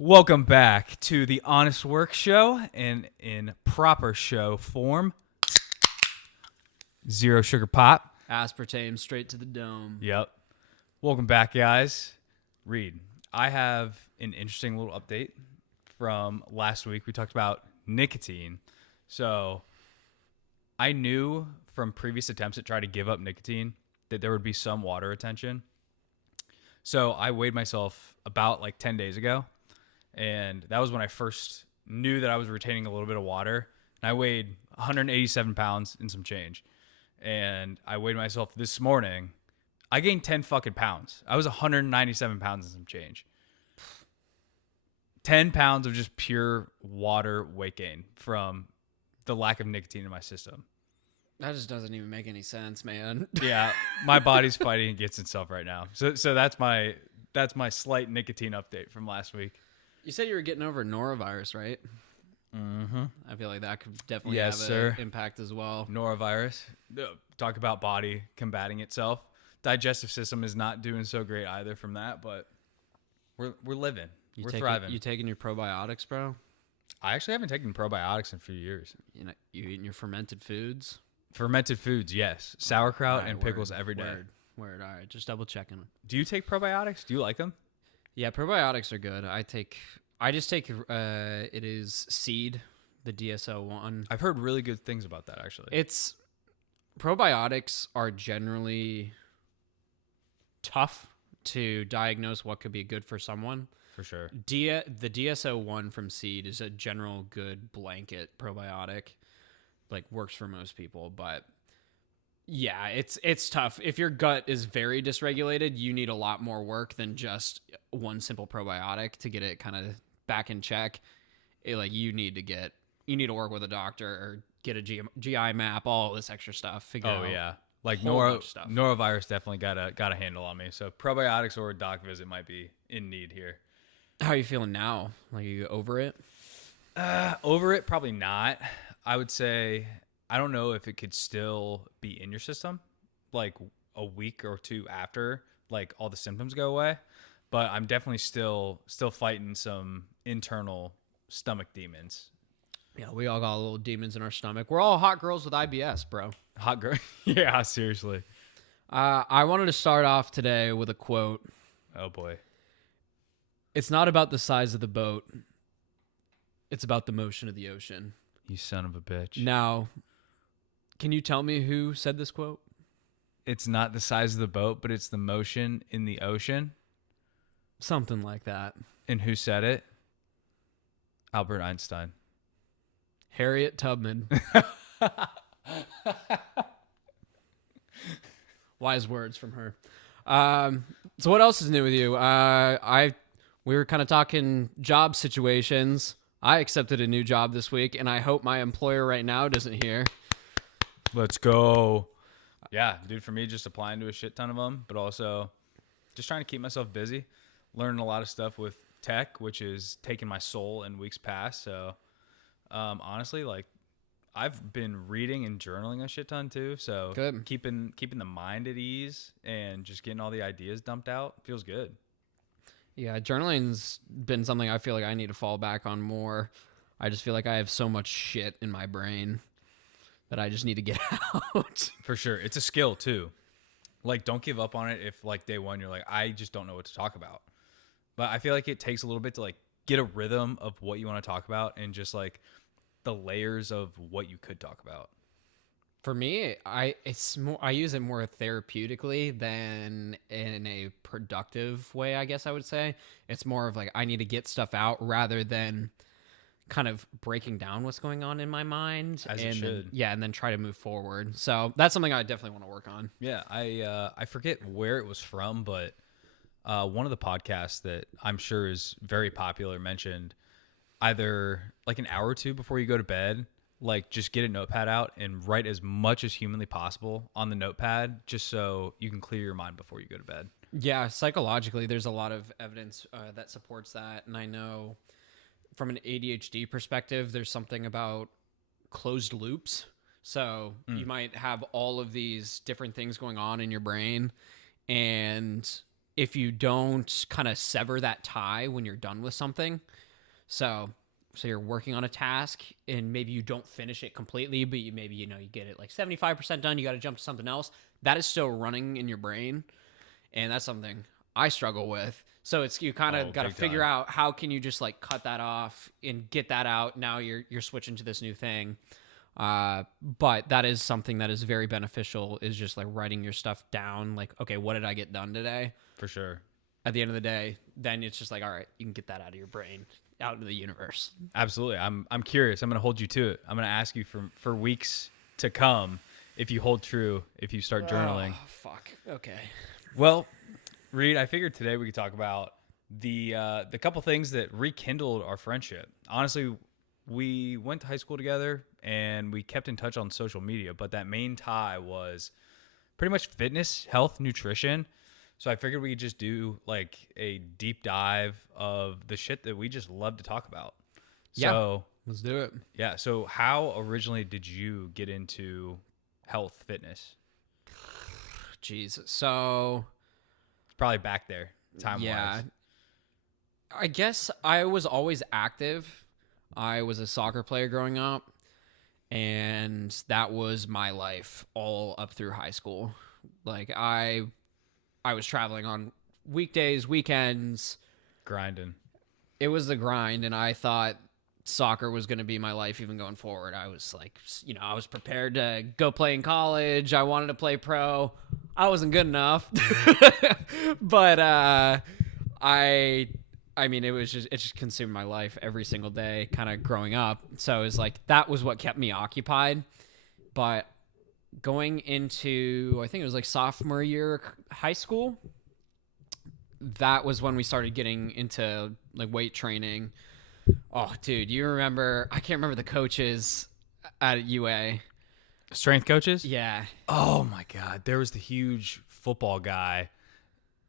Welcome back to the Honest Work Show, and in proper show form, zero sugar pop. Aspartame straight to the dome. Yep. Welcome back, guys. Reid, I have an interesting little update from last week. We talked about nicotine. So I knew from previous attempts at trying to give up nicotine that there would be some water retention. So I weighed myself about 10 days ago. And that was when I first knew that I was retaining a little bit of water. And I weighed 187 pounds and some change. And I weighed myself this morning. I gained 10 fucking pounds. I was 197 pounds and some change. 10 pounds of just pure water weight gain from the lack of nicotine in my system. That just doesn't even make any sense, man. Yeah, my body's fighting against itself right now. So that's my slight nicotine update from last week. You said you were getting over norovirus, right? Mm-hmm. I feel like that could definitely have an impact as well. Norovirus. Talk about body combating itself. Digestive system is not doing so great either from that, but we're living. We're thriving. You taking your probiotics, bro? I actually haven't taken probiotics in a few years. You eating your fermented foods? Fermented foods, yes. Sauerkraut and pickles every day. Word. All right, just double checking. Do you take probiotics? Do you like them? Yeah, probiotics are good. I just take it is Seed, the DSO1. I've heard really good things about that, actually. Probiotics are generally tough to diagnose what could be good for someone. For sure. The DSO1 from Seed is a general good blanket probiotic. Works for most people, but yeah, it's tough. If your gut is very dysregulated, you need a lot more work than just one simple probiotic to get it kind of back in check. You need to work with a doctor or get a GI map, all this extra stuff. Norovirus definitely got a handle on me. So probiotics or a doc visit might be in need here. How are you feeling now? Are you over it? Over it, probably not. I would say I don't know if it could still be in your system a week or two after all the symptoms go away, but I'm definitely still fighting some internal stomach demons. Yeah, we all got little demons in our stomach. We're all hot girls with IBS, bro. Hot girl. Yeah, seriously. I wanted to start off today with a quote. Oh boy. It's not about the size of the boat. It's about the motion of the ocean. You son of a bitch. Now, can you tell me who said this quote? It's not the size of the boat, but it's the motion in the ocean. Something like that. And who said it? Albert Einstein. Harriet Tubman. Wise words from her. So what else is new with you? We were kind of talking job situations. I accepted a new job this week, and I hope my employer right now doesn't hear. Let's go. Yeah, dude, for me, just applying to a shit ton of them, but also just trying to keep myself busy, learning a lot of stuff with tech, which is taking my soul in weeks past. So honestly, I've been reading and journaling a shit ton too. So good. Keeping the mind at ease and just getting all the ideas dumped out feels good. Yeah, journaling's been something I feel like I need to fall back on more. I just feel like I have so much shit in my brain that I just need to get out. For sure. It's a skill too. Don't give up on it if day one you're I just don't know what to talk about. But I feel like it takes a little bit to get a rhythm of what you want to talk about and just the layers of what you could talk about. For me, I use it more therapeutically than in a productive way, I guess I would say. It's more of I need to get stuff out rather than kind of breaking down what's going on in my mind. As it should. And then try to move forward. So that's something I definitely want to work on. Yeah, I forget where it was from, but one of the podcasts that I'm sure is very popular mentioned either an hour or two before you go to bed, just get a notepad out and write as much as humanly possible on the notepad just so you can clear your mind before you go to bed. Yeah, psychologically, there's a lot of evidence that supports that. And I know from an ADHD perspective, there's something about closed loops. So you might have all of these different things going on in your brain, and if you don't kind of sever that tie when you're done with something. So you're working on a task and maybe you don't finish it completely, but you get it like 75% done. You got to jump to something else. That is still running in your brain. And that's something I struggle with. So you kind of got to figure out how can you just like cut that off and get that out. Now you're switching to this new thing. But that is something that is very beneficial, is just like writing your stuff down. Like, okay, what did I get done today? For sure. At the end of the day, then it's just like, all right, you can get that out of your brain, out into the universe. Absolutely. I'm curious. I'm going to hold you to it. I'm going to ask you for weeks to come if you hold true, if you start journaling. Oh, fuck. Okay. Well, Reid, I figured today we could talk about the couple things that rekindled our friendship. Honestly, we went to high school together and we kept in touch on social media, but that main tie was pretty much fitness, health, nutrition. So I figured we could just do like a deep dive of the shit that we just love to talk about. Yeah, So let's do it. yeah. So how originally did you get into health, fitness? Jeez. So It's probably back there time-wise. yeah, I guess I was always active. I was a soccer player growing up, and that was my life all up through high school. Like I was traveling on weekdays, weekends. Grinding. It was the grind, and I thought soccer was going to be my life even going forward. I was like, I was prepared to go play in college. I wanted to play pro. I wasn't good enough. But it just consumed my life every single day kind of growing up. So it was like, that was what kept me occupied. But going into, I think it was like sophomore year high school, that was when we started getting into like weight training. Oh, dude, you remember, I can't remember the coaches at UA. Strength coaches? Yeah. Oh my God. There was the huge football guy.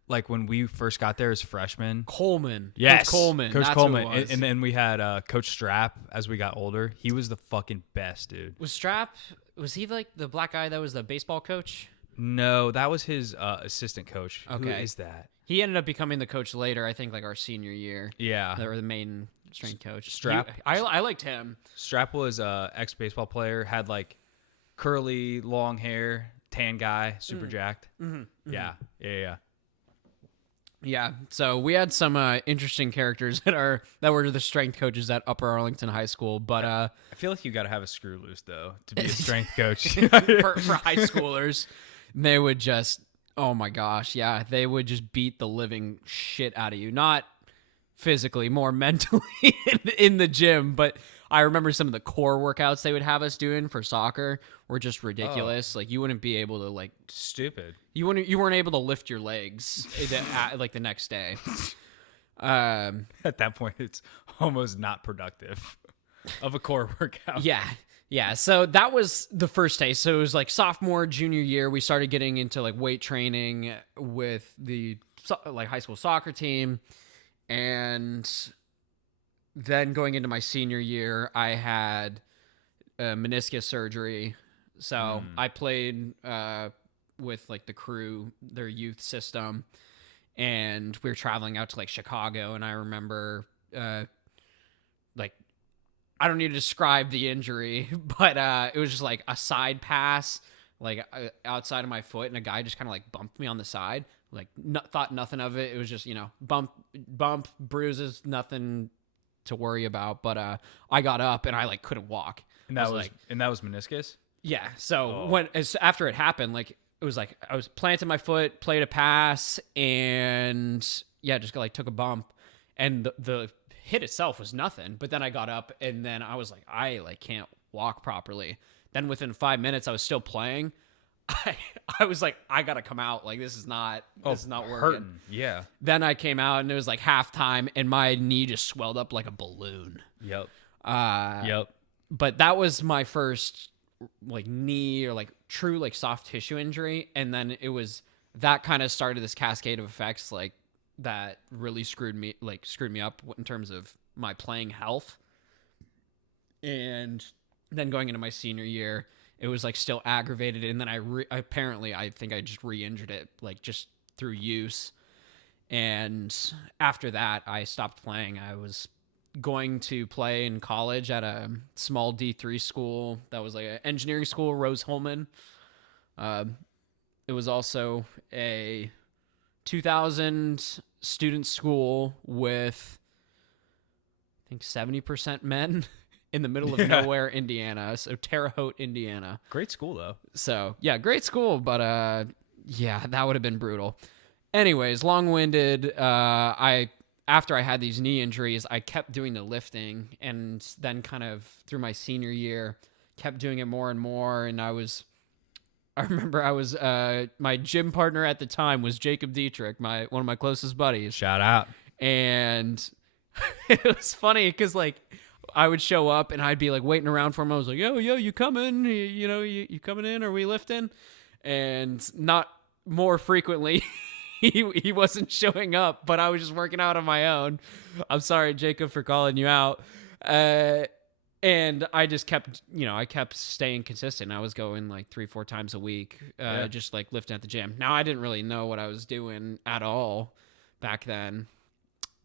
Like when we first got there as freshmen. Coleman. Yes. Coach Coleman. Coach That's Coleman. Who it was. And then we had Coach Strap as we got older. He was the fucking best, dude. Was he like the black guy that was the baseball coach? No, that was his assistant coach. Okay. Who is that? He ended up becoming the coach later, I think, like our senior year. Yeah. Or the main strength coach. Strap. I liked him. Strap was a ex-baseball player, had like curly, long hair, tan guy, super jacked. Mm-hmm. Yeah. Yeah, so we had some interesting characters that were the strength coaches at Upper Arlington High School, but I feel like you got to have a screw loose though to be a strength coach for high schoolers. They would just, oh my gosh, yeah, they would just beat the living shit out of you. Not physically, more mentally in the gym, but I remember some of the core workouts they would have us doing for soccer were just ridiculous. Like you wouldn't be able to like Stupid. You weren't able to lift your legs like the next day. At that point, it's almost not productive of a core workout. Yeah. So that was the first day. So it was like sophomore, junior year. We started getting into like weight training with the like high school soccer team, and then going into my senior year, I had meniscus surgery. So I played with like the crew, their youth system, and we were traveling out to like Chicago. And I remember, like, I don't need to describe the injury, but it was just like a side pass, like outside of my foot, and a guy just kind of like bumped me on the side. Like, thought nothing of it. It was just, bump, bruises, nothing to worry about. But I got up and I like couldn't walk. And that was meniscus? Yeah. So after it happened, like it was like I was planting my foot, played a pass, and yeah, just took a bump, and the hit itself was nothing. But then I got up, and then I was like, I can't walk properly. Then within 5 minutes, I was still playing. I was like, I gotta come out. Like this is not working. Hurting. Yeah. Then I came out, and it was like halftime, and my knee just swelled up like a balloon. Yep. Yep. But that was my first like knee or like true like soft tissue injury, and then it was that kind of started this cascade of effects like that really screwed me up in terms of my playing health. And then going into my senior year, it was like still aggravated, and then I think I just re-injured it like just through use. And after that, I stopped playing. I was going to play in college at a small D3 school that was like an engineering school, Rose Holman. Uh, it was also a 2,000 student school with, I think, 70% men in the middle of nowhere, Indiana. So Terre Haute, Indiana. Great school, though. So, yeah, great school, but yeah, that would have been brutal. Anyways, long-winded. After I had these knee injuries, I kept doing the lifting, and then kind of through my senior year, kept doing it more and more. And I remember I was my gym partner at the time was Jacob Dietrich, one of my closest buddies. Shout out. And it was funny because like I would show up and I'd be like waiting around for him. I was like, yo, you coming? You coming in? Are we lifting? And not more frequently. He wasn't showing up, but I was just working out on my own. I'm sorry, Jacob, for calling you out. And I just kept, I kept staying consistent. I was going like 3-4 times a week, just like lifting at the gym. Now, I didn't really know what I was doing at all back then,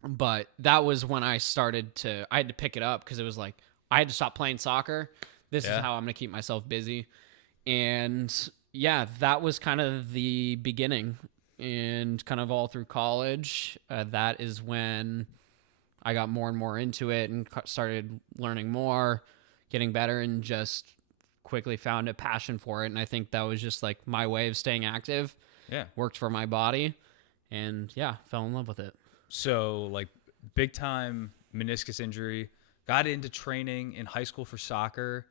but that was when I had to pick it up because it was like, I had to stop playing soccer. This is how I'm going to keep myself busy. And yeah, that was kind of the beginning. And kind of all through college, that is when I got more and more into it and started learning more, getting better, and just quickly found a passion for it. And I think that was just like my way of staying active. Yeah. Worked for my body. And yeah, fell in love with it. So like big time meniscus injury, got into training in high school for soccer.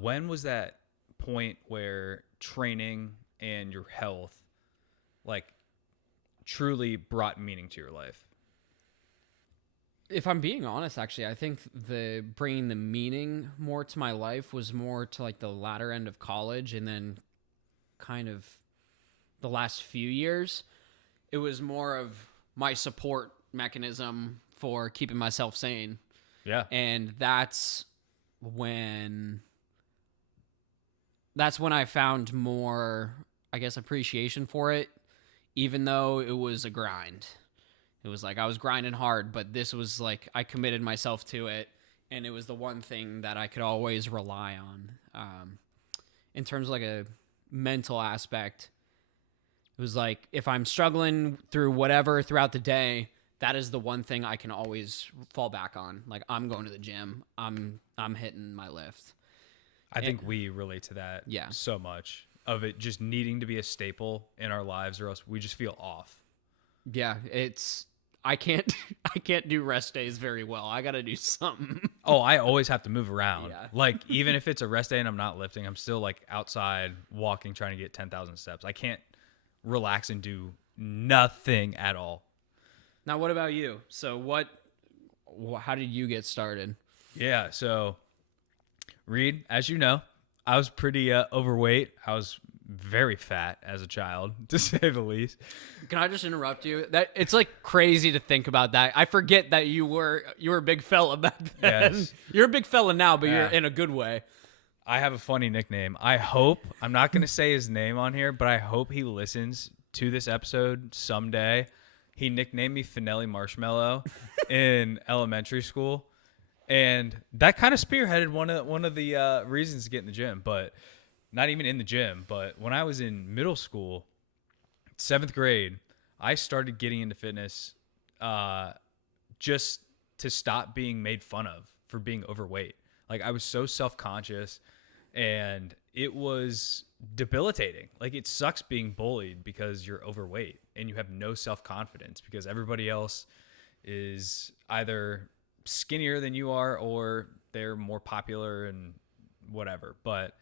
When was that point where training and your health like truly brought meaning to your life? If I'm being honest, actually, I think the bringing the meaning more to my life was more to like the latter end of college, and then kind of the last few years, it was more of my support mechanism for keeping myself sane. Yeah. And that's when I found more, I guess, appreciation for it. Even though it was a grind. It was like I was grinding hard, but this was like I committed myself to it, and it was the one thing that I could always rely on. In terms of like a mental aspect, it was like if I'm struggling through whatever throughout the day, that is the one thing I can always fall back on. Like I'm going to the gym, I'm hitting my lift. I think we relate to that so much. Of it just needing to be a staple in our lives, or else we just feel off. Yeah, I can't do rest days very well. I got to do something. Oh, I always have to move around. Yeah. Like even if it's a rest day and I'm not lifting, I'm still like outside walking, trying to get 10,000 steps. I can't relax and do nothing at all. Now, what about you? So how did you get started? Yeah. So Reid, as you know, I was pretty overweight. I was very fat as a child, to say the least. Can I just interrupt you? That it's like crazy to think about that. I forget that you were a big fella back then. Yes. You're a big fella now, but you're in a good way. I have a funny nickname. I'm not going to say his name on here, but I hope he listens to this episode someday. He nicknamed me Finelli Marshmallow in elementary school. And that kind of spearheaded one of the reasons to get in the gym, but not even in the gym. But when I was in middle school, 7th grade, I started getting into fitness just to stop being made fun of for being overweight. Like I was so self-conscious, and it was debilitating. Like it sucks being bullied because you're overweight and you have no self-confidence because everybody else is either skinnier than you are or they're more popular and whatever. But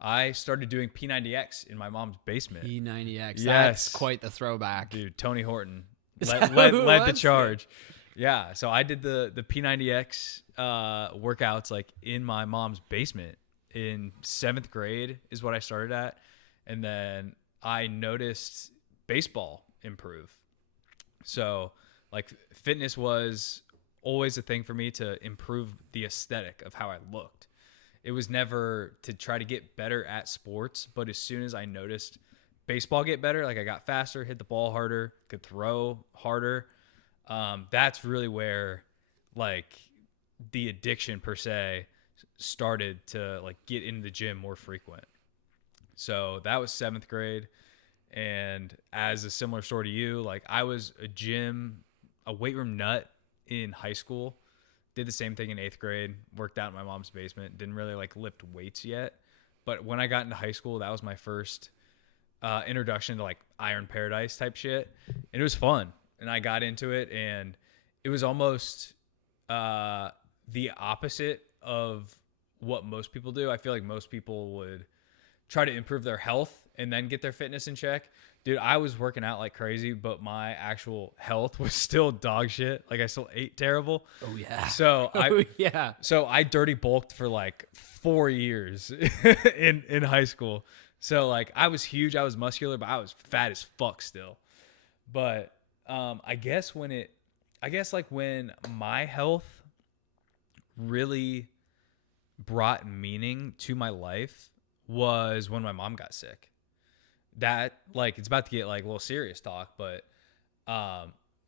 I started doing P90X in my mom's basement. P90X. Yes. That's quite the throwback. Dude, Tony Horton Is led that who it the was? charge. Yeah, so I did the P90X workouts like in my mom's basement in 7th grade is what I started at. And then I noticed baseball improve. So like fitness was always a thing for me to improve the aesthetic of how I looked. It was never to try to get better at sports, but as soon as I noticed baseball get better. Like I got faster, hit the ball harder, could throw harder. That's really where like the addiction per se started to like get into the gym more frequent. So that was 7th grade. And as a similar story to you, like I was a weight room nut in high school. Did the same thing in 8th grade, worked out in my mom's basement, didn't really like lift weights yet. But when I got into high school, that was my first introduction to like Iron Paradise type shit. And it was fun. And I got into it, and it was almost the opposite of what most people do. I feel like most people would try to improve their health and then get their fitness in check. Dude, I was working out like crazy, but my actual health was still dog shit. Like I still ate terrible. Oh yeah. So yeah. So I dirty bulked for like 4 years in high school. So like I was huge, I was muscular, but I was fat as fuck still. But I guess when my health really brought meaning to my life was when my mom got sick. That like it's about to get like a little serious talk, but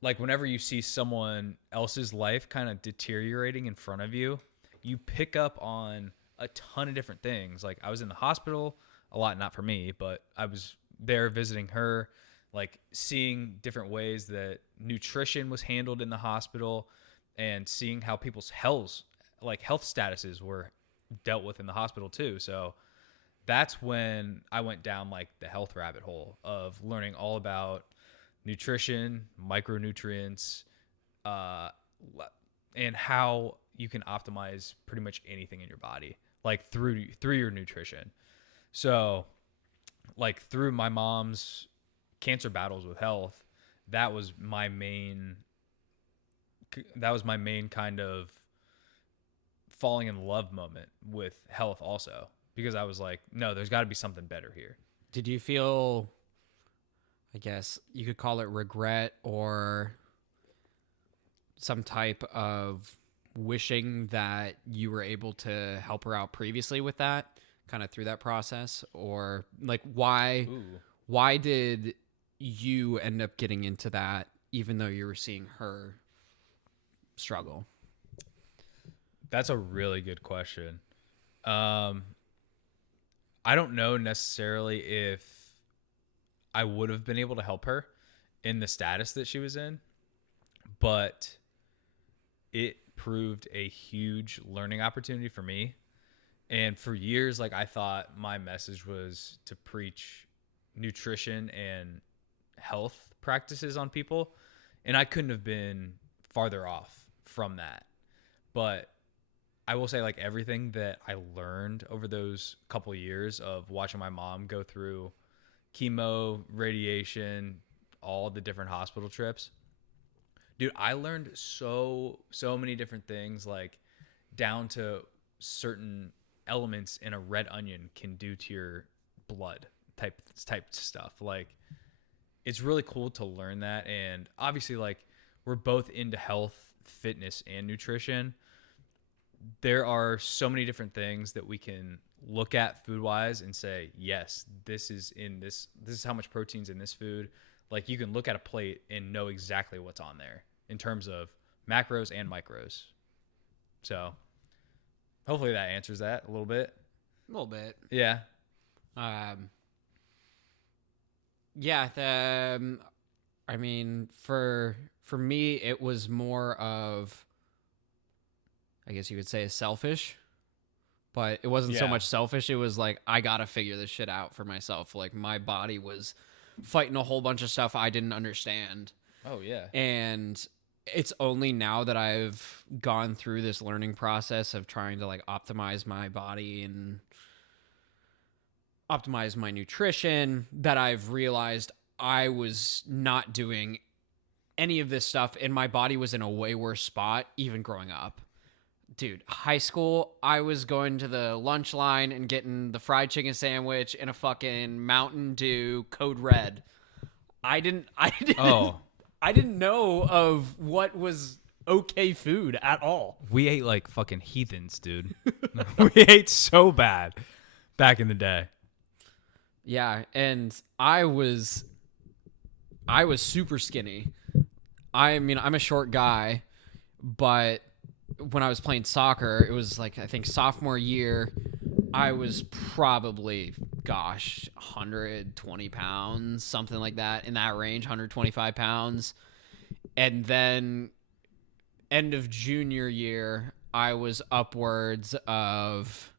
like whenever you see someone else's life kind of deteriorating in front of you, you pick up on a ton of different things. Like I was in the hospital a lot, not for me, but I was there visiting her, like seeing different ways that nutrition was handled in the hospital and seeing how people's health statuses were dealt with in the hospital too. So that's when I went down like the health rabbit hole of learning all about nutrition, micronutrients, and how you can optimize pretty much anything in your body, like through your nutrition. So like through my mom's cancer battles with health, that was my main kind of falling in love moment with health also, because I was like, no, there's got to be something better here. Did you feel, I guess you could call it regret or some type of wishing that you were able to help her out previously with that, kind of through that process? Or like why did you end up getting into that even though you were seeing her struggle? That's a really good question. I don't know necessarily if I would have been able to help her in the status that she was in, but it proved a huge learning opportunity for me. And for years, like I thought my message was to preach nutrition and health practices on people, and I couldn't have been farther off from that. But I will say, like, everything that I learned over those couple of years of watching my mom go through chemo, radiation, all the different hospital trips, dude, I learned so many different things, like down to certain elements in a red onion can do to your blood type stuff. Like, it's really cool to learn that. And obviously, like, we're both into health, fitness, and nutrition. There are so many different things that we can look at food wise and say, yes, this is how much protein's in this food. Like, you can look at a plate and know exactly what's on there in terms of macros and micros. So hopefully that answers that a little bit. A little bit. Yeah. Yeah. I mean, for me, it was more of, I guess you could say, selfish, but it wasn't so much selfish. It was like, I got to figure this shit out for myself. Like, my body was fighting a whole bunch of stuff I didn't understand. Oh, yeah. And it's only now that I've gone through this learning process of trying to like optimize my body and optimize my nutrition that I've realized I was not doing any of this stuff, and my body was in a way worse spot even growing up. Dude, high school, I was going to the lunch line and getting the fried chicken sandwich and a fucking Mountain Dew Code Red. I didn't know of what was okay food at all. We ate like fucking heathens, dude. We ate so bad back in the day. Yeah, and I was super skinny. I mean, I'm a short guy, but when I was playing soccer, it was like I think sophomore year, I was probably, gosh, 120 pounds, something like that, in that range, 125 pounds. And then end of junior year, I was upwards of,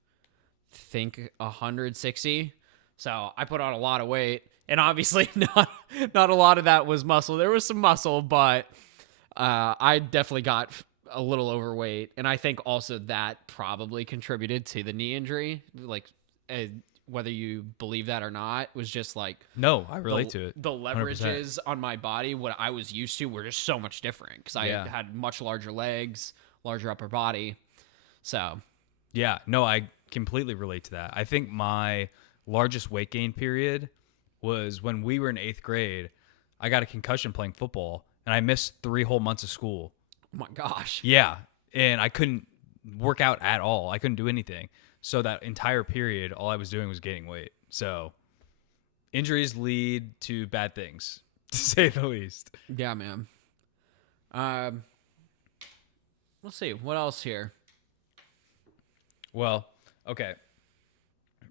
think, 160. So I put on a lot of weight, and obviously not a lot of that was muscle. There was some muscle, but I definitely got a little overweight, and I think also that probably contributed to the knee injury. Like, uh, whether you believe that or not, was just like No, I relate to it. the 100%. leverages on my body, what I was used to, were just so much different because I Yeah. had much larger legs, larger upper body. So Yeah, no, I completely relate to that. I think my largest weight gain period was when we were in 8th grade. I got a concussion playing football, and I missed 3 whole months of school. oh my gosh. Yeah, and I couldn't work out at all. I couldn't do anything. So that entire period, all I was doing was gaining weight. So injuries lead to bad things, to say the least. Yeah, man. Um, let's see what else here. Well, okay.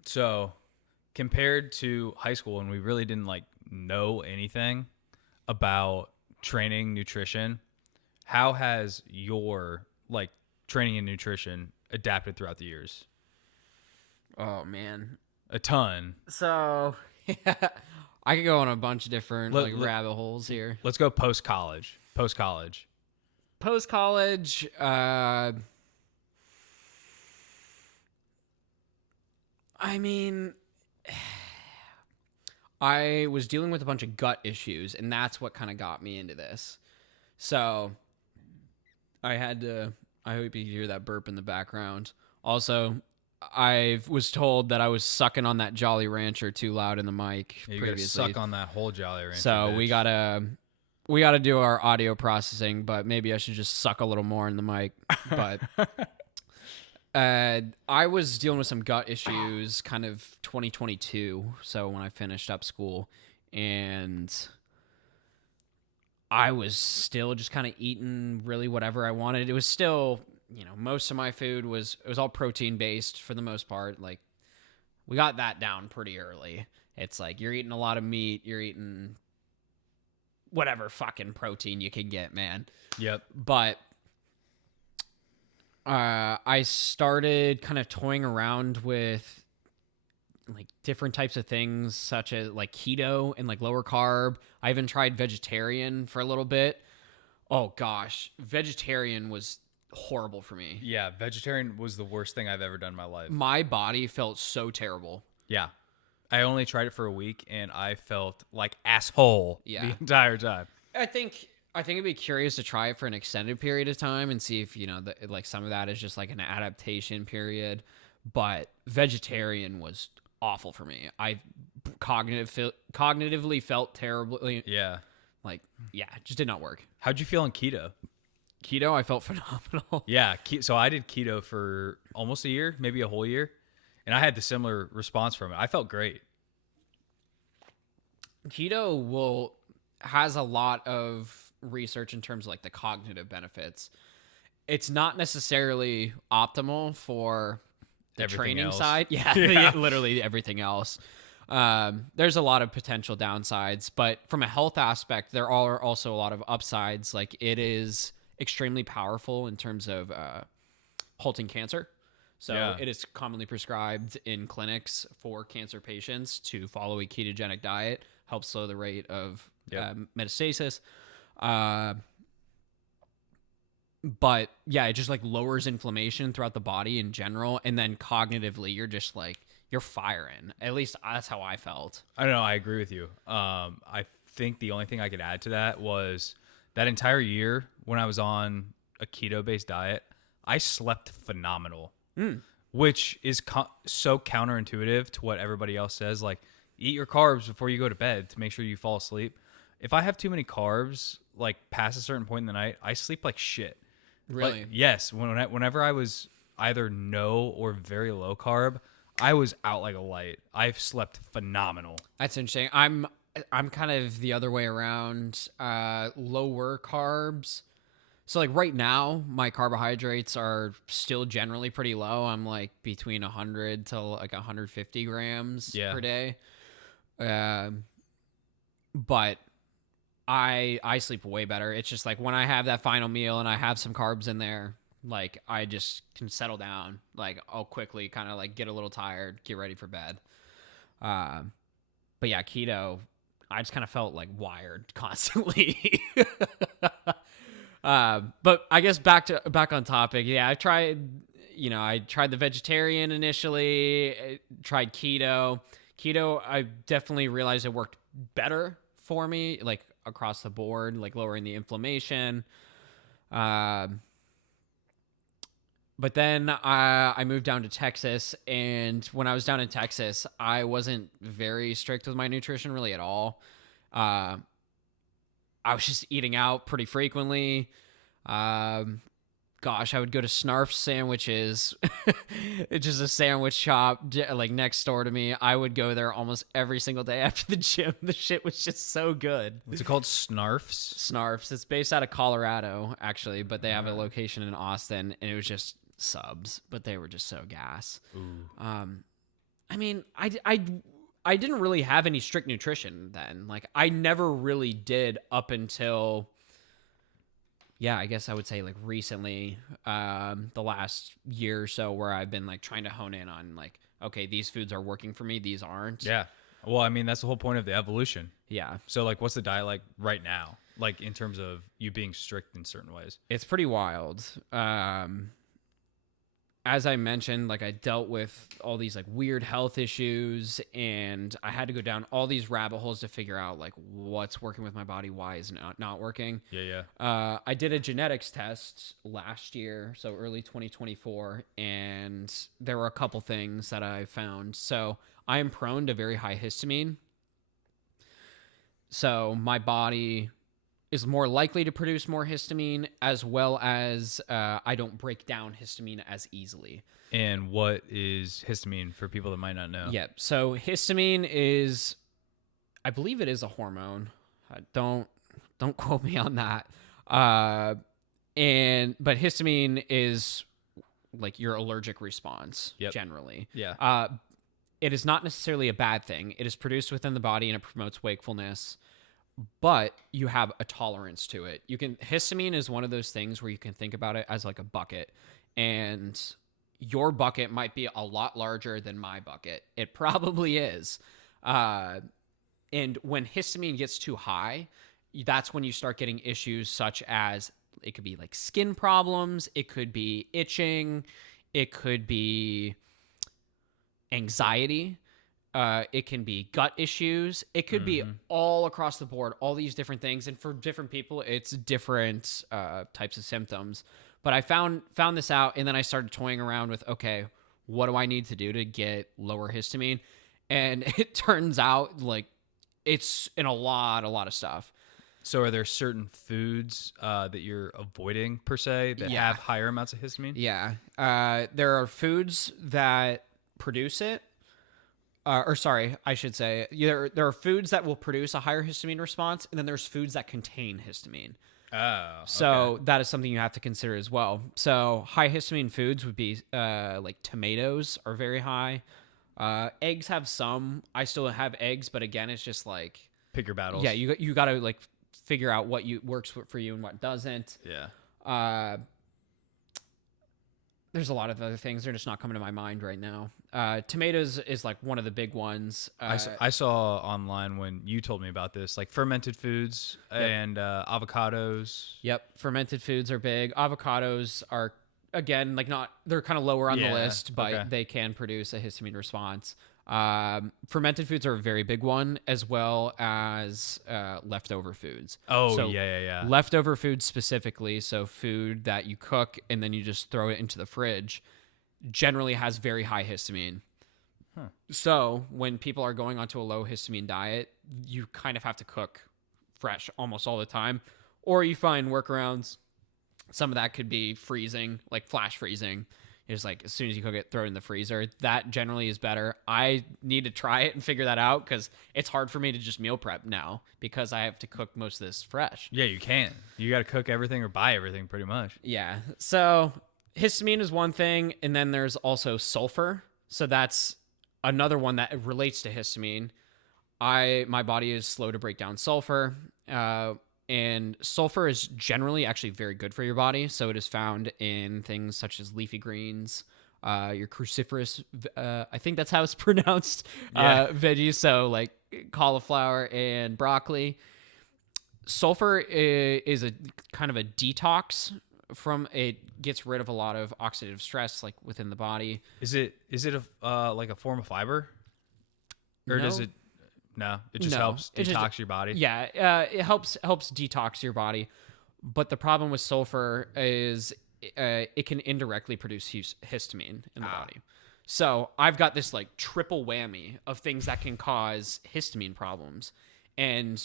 So compared to high school, when we really didn't like know anything about training, nutrition, how has your like training and nutrition adapted throughout the years? Oh man. A ton. So I could go on a bunch of different Let- rabbit holes here. Let's go post college. Post college. Post college, I mean, I was dealing with a bunch of gut issues, and that's what kind of got me into this. So I had to. I hope you hear that burp in the background. Also, I was told that I was sucking on that Jolly Rancher too loud in the mic Yeah, you gotta previously. suck on that whole Jolly Rancher. So we bitch. gotta do our audio processing, but maybe I should just suck a little more in the mic. But I was dealing with some gut issues kind of 2022. So when I finished up school, and I was still just kind of eating really whatever I wanted. It was still, most of my food it was all protein based for the most part. Like, we got that down pretty early. It's like you're eating a lot of meat, you're eating whatever fucking protein you can get, man. Yep. But I started kind of toying around with like different types of things, such as like keto and like lower carb. I even tried vegetarian for a little bit. Oh gosh, vegetarian was horrible for me. Yeah, vegetarian was the worst thing I've ever done in my life. My body felt so terrible. Yeah. I only tried it for a week, and I felt like asshole the entire time. I think I'd be curious to try it for an extended period of time and see if like some of that is just like an adaptation period. But vegetarian was awful for me. I cognitively felt terribly. Yeah. Like, yeah, it just did not work. How'd you feel on keto? Keto, I felt phenomenal. Yeah. So I did keto for almost a year, maybe a whole year. And I had the similar response from it. I felt great. Keto has a lot of research in terms of like the cognitive benefits. It's not necessarily optimal for the Everything training else. side. Yeah, literally everything else. There's a lot of potential downsides, but from a health aspect, there are also a lot of upsides. Like, it is extremely powerful in terms of halting cancer. So it is commonly prescribed in clinics for cancer patients to follow a ketogenic diet, helps slow the rate of metastasis. But yeah, it just like lowers inflammation throughout the body in general. And then cognitively, you're just like, you're firing. At least that's how I felt. I don't know. I agree with you. I think the only thing I could add to that was that entire year when I was on a keto-based diet, I slept phenomenal, which is so counterintuitive to what everybody else says. Like, eat your carbs before you go to bed to make sure you fall asleep. If I have too many carbs, like past a certain point in the night, I sleep like shit. Really? Like, yes. Whenever I was either no or very low carb, I was out like a light. I've slept phenomenal. That's interesting. I'm kind of the other way around. Lower carbs. So like right now, my carbohydrates are still generally pretty low. I'm like between 100 to like 150 grams per day. But I sleep way better. It's just like when I have that final meal and I have some carbs in there, like I just can settle down. Like I'll quickly kind of like get a little tired, get ready for bed. But yeah, keto, I just kind of felt like wired constantly. But I guess back on topic. Yeah, I tried the vegetarian initially, tried keto. Keto, I definitely realized it worked better for me, like across the board, like lowering the inflammation. But then I moved down to Texas, and when I was down in Texas, I wasn't very strict with my nutrition really at all. I was just eating out pretty frequently. Gosh, I would go to Snarf Sandwiches. It's just a sandwich shop like next door to me. I would go there almost every single day after the gym. The shit was just so good. What's it called? Snarfs? Snarfs. It's based out of Colorado, actually, but they have a location in Austin, and it was just subs, but they were just so gas. I mean, I didn't really have any strict nutrition then. Like I never really did up until, yeah, I guess I would say like recently, the last year or so, where I've been like trying to hone in on like, okay, these foods are working for me, these aren't. Yeah. Well, I mean, that's the whole point of the evolution. Yeah. So like, what's the diet like right now? Like in terms of you being strict in certain ways? It's pretty wild. As I mentioned, like I dealt with all these like weird health issues, and I had to go down all these rabbit holes to figure out like what's working with my body, why is it not working. Yeah. I did a genetics test last year, so early 2024, and there were a couple things that I found. So I am prone to very high histamine. So my body is more likely to produce more histamine, as well as I don't break down histamine as easily. And what is histamine for people that might not know? Yeah. So histamine is, I believe it is a hormone. Don't quote me on that. But histamine is like your allergic response generally. Yeah. It is not necessarily a bad thing. It is produced within the body and it promotes wakefulness, but you have a tolerance to it. Histamine is one of those things where you can think about it as like a bucket, and your bucket might be a lot larger than my bucket. It probably is. And when histamine gets too high, that's when you start getting issues such as, it could be like skin problems, it could be itching, it could be anxiety. It can be gut issues. It could be all across the board, all these different things. And for different people, it's different types of symptoms. But I found this out, and then I started toying around with, okay, what do I need to do to get lower histamine? And it turns out like it's in a lot of stuff. So are there certain foods that you're avoiding per se that have higher amounts of histamine? Yeah. There are foods that produce it. I should say, there are foods that will produce a higher histamine response, and then there's foods that contain histamine. Oh, so that is something you have to consider as well. So high histamine foods would be like tomatoes are very high. Eggs have some. I still have eggs, but again, it's just like pick your battles. Yeah, you got to like figure out what works for you and what doesn't. Yeah. There's a lot of other things. They're just not coming to my mind right now. Tomatoes is like one of the big ones. I saw online when you told me about this, like fermented foods and avocados. Yep. Fermented foods are big. Avocados are, again, like they're kind of lower on the list, but they can produce a histamine response. Fermented foods are a very big one, as well as leftover foods. Oh, so yeah. Leftover foods specifically, so food that you cook and then you just throw it into the fridge, generally has very high histamine. So when people are going onto a low histamine diet, you kind of have to cook fresh almost all the time, or you find workarounds. Some of that could be freezing, like flash freezing. is like as soon as you cook it, throw it in the freezer. That generally is better. I need to try it and figure that out because it's hard for me to just meal prep now because I have to cook most of this fresh. Yeah, you can. You got to cook everything or buy everything pretty much. Yeah. So histamine is one thing, and then there's also sulfur. So that's another one that relates to histamine. My body is slow to break down sulfur. And sulfur is generally actually very good for your body. So it is found in things such as leafy greens, your cruciferous, I think that's how it's pronounced, veggies. So like cauliflower and broccoli. Sulfur is a kind of a detox it gets rid of a lot of oxidative stress like within the body. Is it like a form of fiber? Or does it? No, it just helps detox your body. Yeah, it helps detox your body. But the problem with sulfur is it can indirectly produce histamine in the body. So I've got this like triple whammy of things that can cause histamine problems. And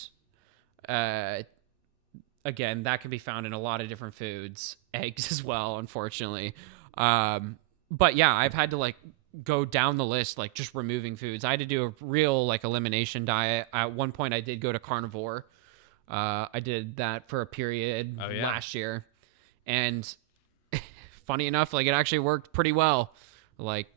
again, that can be found in a lot of different foods, eggs as well, unfortunately. But yeah, I've had to like go down the list, like just removing foods. I had to do a real like elimination diet. At one point I did go to carnivore. I did that for a period last year. And funny enough, like it actually worked pretty well. Like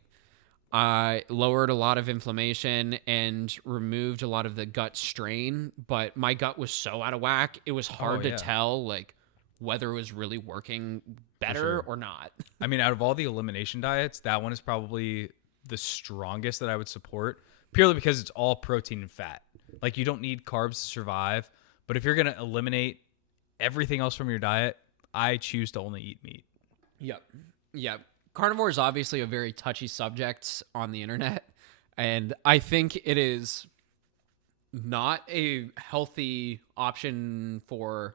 I lowered a lot of inflammation and removed a lot of the gut strain, but my gut was so out of whack. It was hard to tell like whether it was really working better or not. I mean, out of all the elimination diets, that one is probably the strongest that I would support, purely because it's all protein and fat. Like you don't need carbs to survive, but if you're going to eliminate everything else from your diet, I choose to only eat meat. Yep. Carnivore is obviously a very touchy subject on the internet, and I think it is not a healthy option for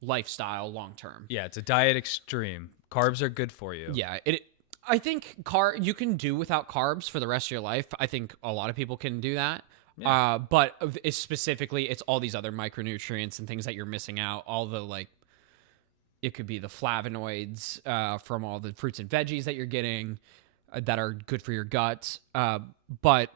lifestyle long term. Yeah, it's a diet extreme. Carbs are good for you. Yeah, I think you can do without carbs for the rest of your life. I think a lot of people can do that. Yeah. But specifically, it's all these other micronutrients and things that you're missing out. All the like, it could be the flavonoids from all the fruits and veggies that you're getting that are good for your gut. But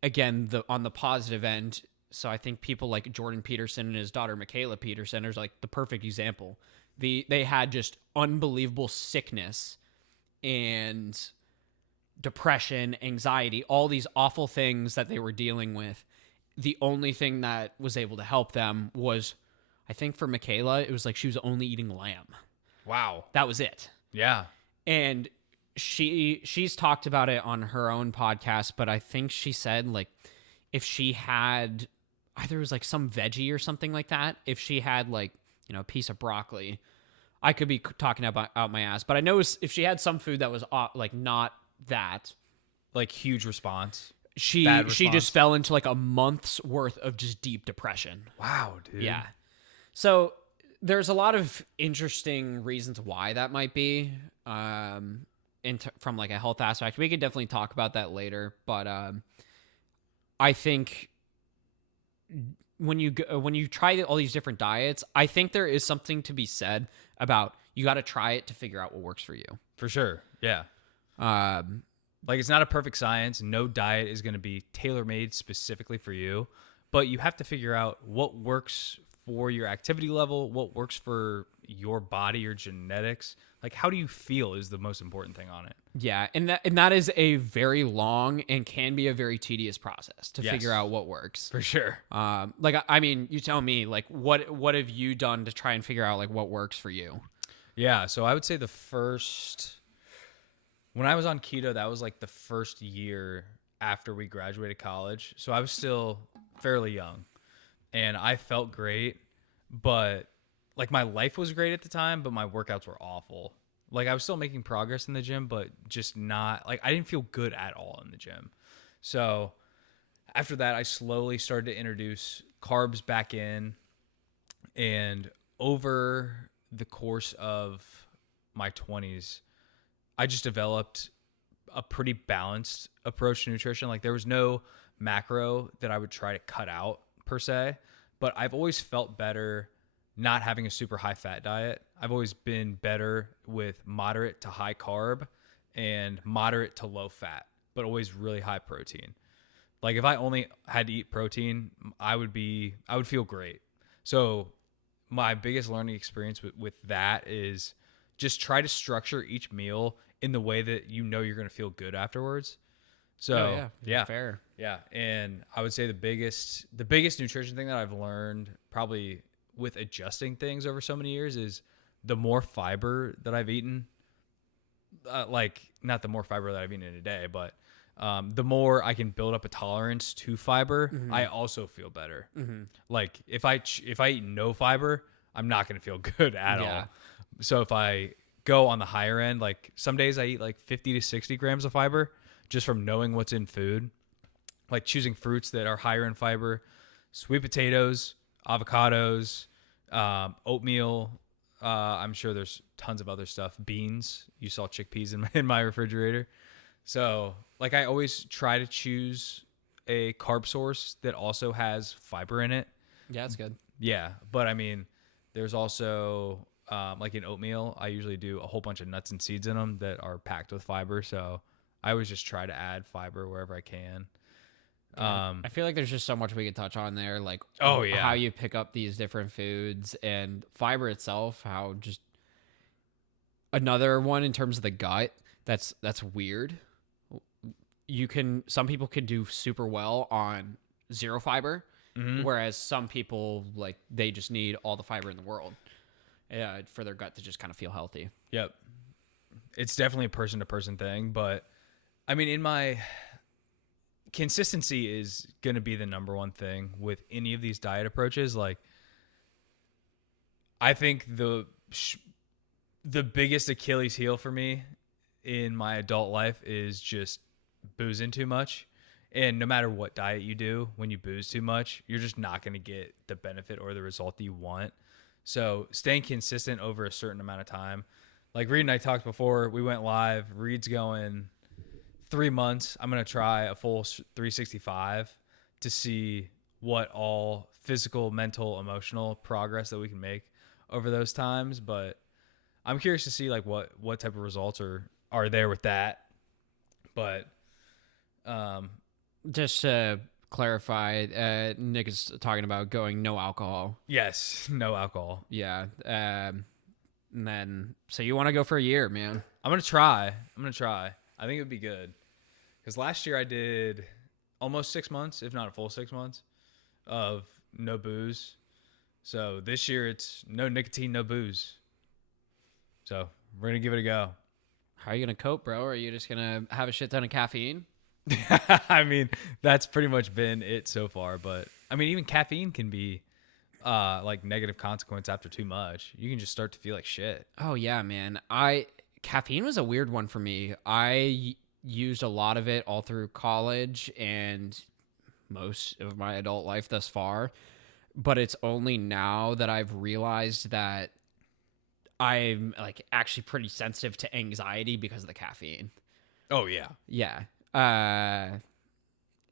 again, on the positive end, so I think people like Jordan Peterson and his daughter Michaela Peterson are like the perfect example. They had just unbelievable sickness and depression, anxiety, all these awful things that they were dealing with. The only thing that was able to help them was, I think for Michaela, it was like she was only eating lamb. Wow. That was it. Yeah. And she's talked about it on her own podcast, but I think she said like if she had either it was like some veggie or something like that, if she had like, a piece of broccoli, I could be talking about out my ass, but I know if she had some food that was like not that, like huge response. She just fell into like a month's worth of just deep depression. Wow, dude. Yeah. So there's a lot of interesting reasons why that might be from like a health aspect. We could definitely talk about that later, but I think when you try all these different diets, I think there is something to be said about you got to try it to figure out what works for you. For sure. Yeah. Like it's not a perfect science. No diet is going to be tailor-made specifically for you, but you have to figure out what works for your activity level, what works for your body, your genetics. Like how do you feel is the most important thing on it. Yeah, and that is a very long and can be a very tedious process to figure out what works. For sure. Like I mean, you tell me, like what have you done to try and figure out like what works for you? Yeah, so I would say when I was on keto, that was like the first year after we graduated college. So I was still fairly young and I felt great, but like my life was great at the time, but my workouts were awful. Like I was still making progress in the gym, but just not like I didn't feel good at all in the gym. So after that, I slowly started to introduce carbs back in, and over the course of my 20s, I just developed a pretty balanced approach to nutrition. Like there was no macro that I would try to cut out per se, but I've always felt better not having a super high fat diet. I've always been better with moderate to high carb and moderate to low fat, but always really high protein. Like if I only had to eat protein, I would feel great. So my biggest learning experience with that is just try to structure each meal in the way that you know you're going to feel good afterwards. So yeah, fair. yeah. And I would say the biggest nutrition thing that I've learned probably with adjusting things over so many years is the more fiber that I've eaten, like not the more fiber that I've eaten in a day, but the more I can build up a tolerance to fiber, I also feel better. Like if I eat no fiber, I'm not going to feel good at all. So if I go on the higher end, like some days I eat like 50 to 60 grams of fiber just from knowing what's in food, like choosing fruits that are higher in fiber, sweet potatoes, avocados, oatmeal. I'm sure there's tons of other stuff. Beans. You saw chickpeas in my refrigerator. So like I always try to choose a carb source that also has fiber in it. Yeah, that's good. Yeah. But I mean, there's also like in oatmeal, I usually do a whole bunch of nuts and seeds in them that are packed with fiber. So I always just try to add fiber wherever I can. I feel like there's just so much we could touch on there, like Oh, yeah. how you pick up these different foods and fiber itself, how just another one in terms of the gut that's weird. Some people could do super well on zero fiber, whereas some people like they just need all the fiber in the world for their gut to just kind of feel healthy. Yep. It's definitely a person to person thing, but I mean, in my consistency is going to be the number one thing with any of these diet approaches. Like, I think the biggest Achilles heel for me in my adult life is just boozing too much. And no matter what diet you do, when you booze too much, you're just not going to get the benefit or the result that you want. So staying consistent over a certain amount of time. Like Reid and I talked before we went live. Reid's going 3 months. I'm going to try a full 365 to see what all physical, mental, emotional progress that we can make over those times. But I'm curious to see like what type of results are there with that. But just to clarify, Nick is talking about going no alcohol. Yes, no alcohol. Yeah. And then, so you want to go for a year, man? I'm going to try. I think it would be good. Because last year I did almost 6 months, if not a full 6 months, of no booze. So this year it's no nicotine, no booze. So we're going to give it a go. How are you going to cope, bro? Are you just going to have a shit ton of caffeine? I mean, that's pretty much been it so far. But I mean, even caffeine can be like negative consequence after too much. You can just start to feel like shit. Oh, yeah, man. Caffeine was a weird one for me. I used a lot of it all through college and most of my adult life thus far. But it's only now that I've realized that I'm like actually pretty sensitive to anxiety because of the caffeine. Oh, yeah. Yeah.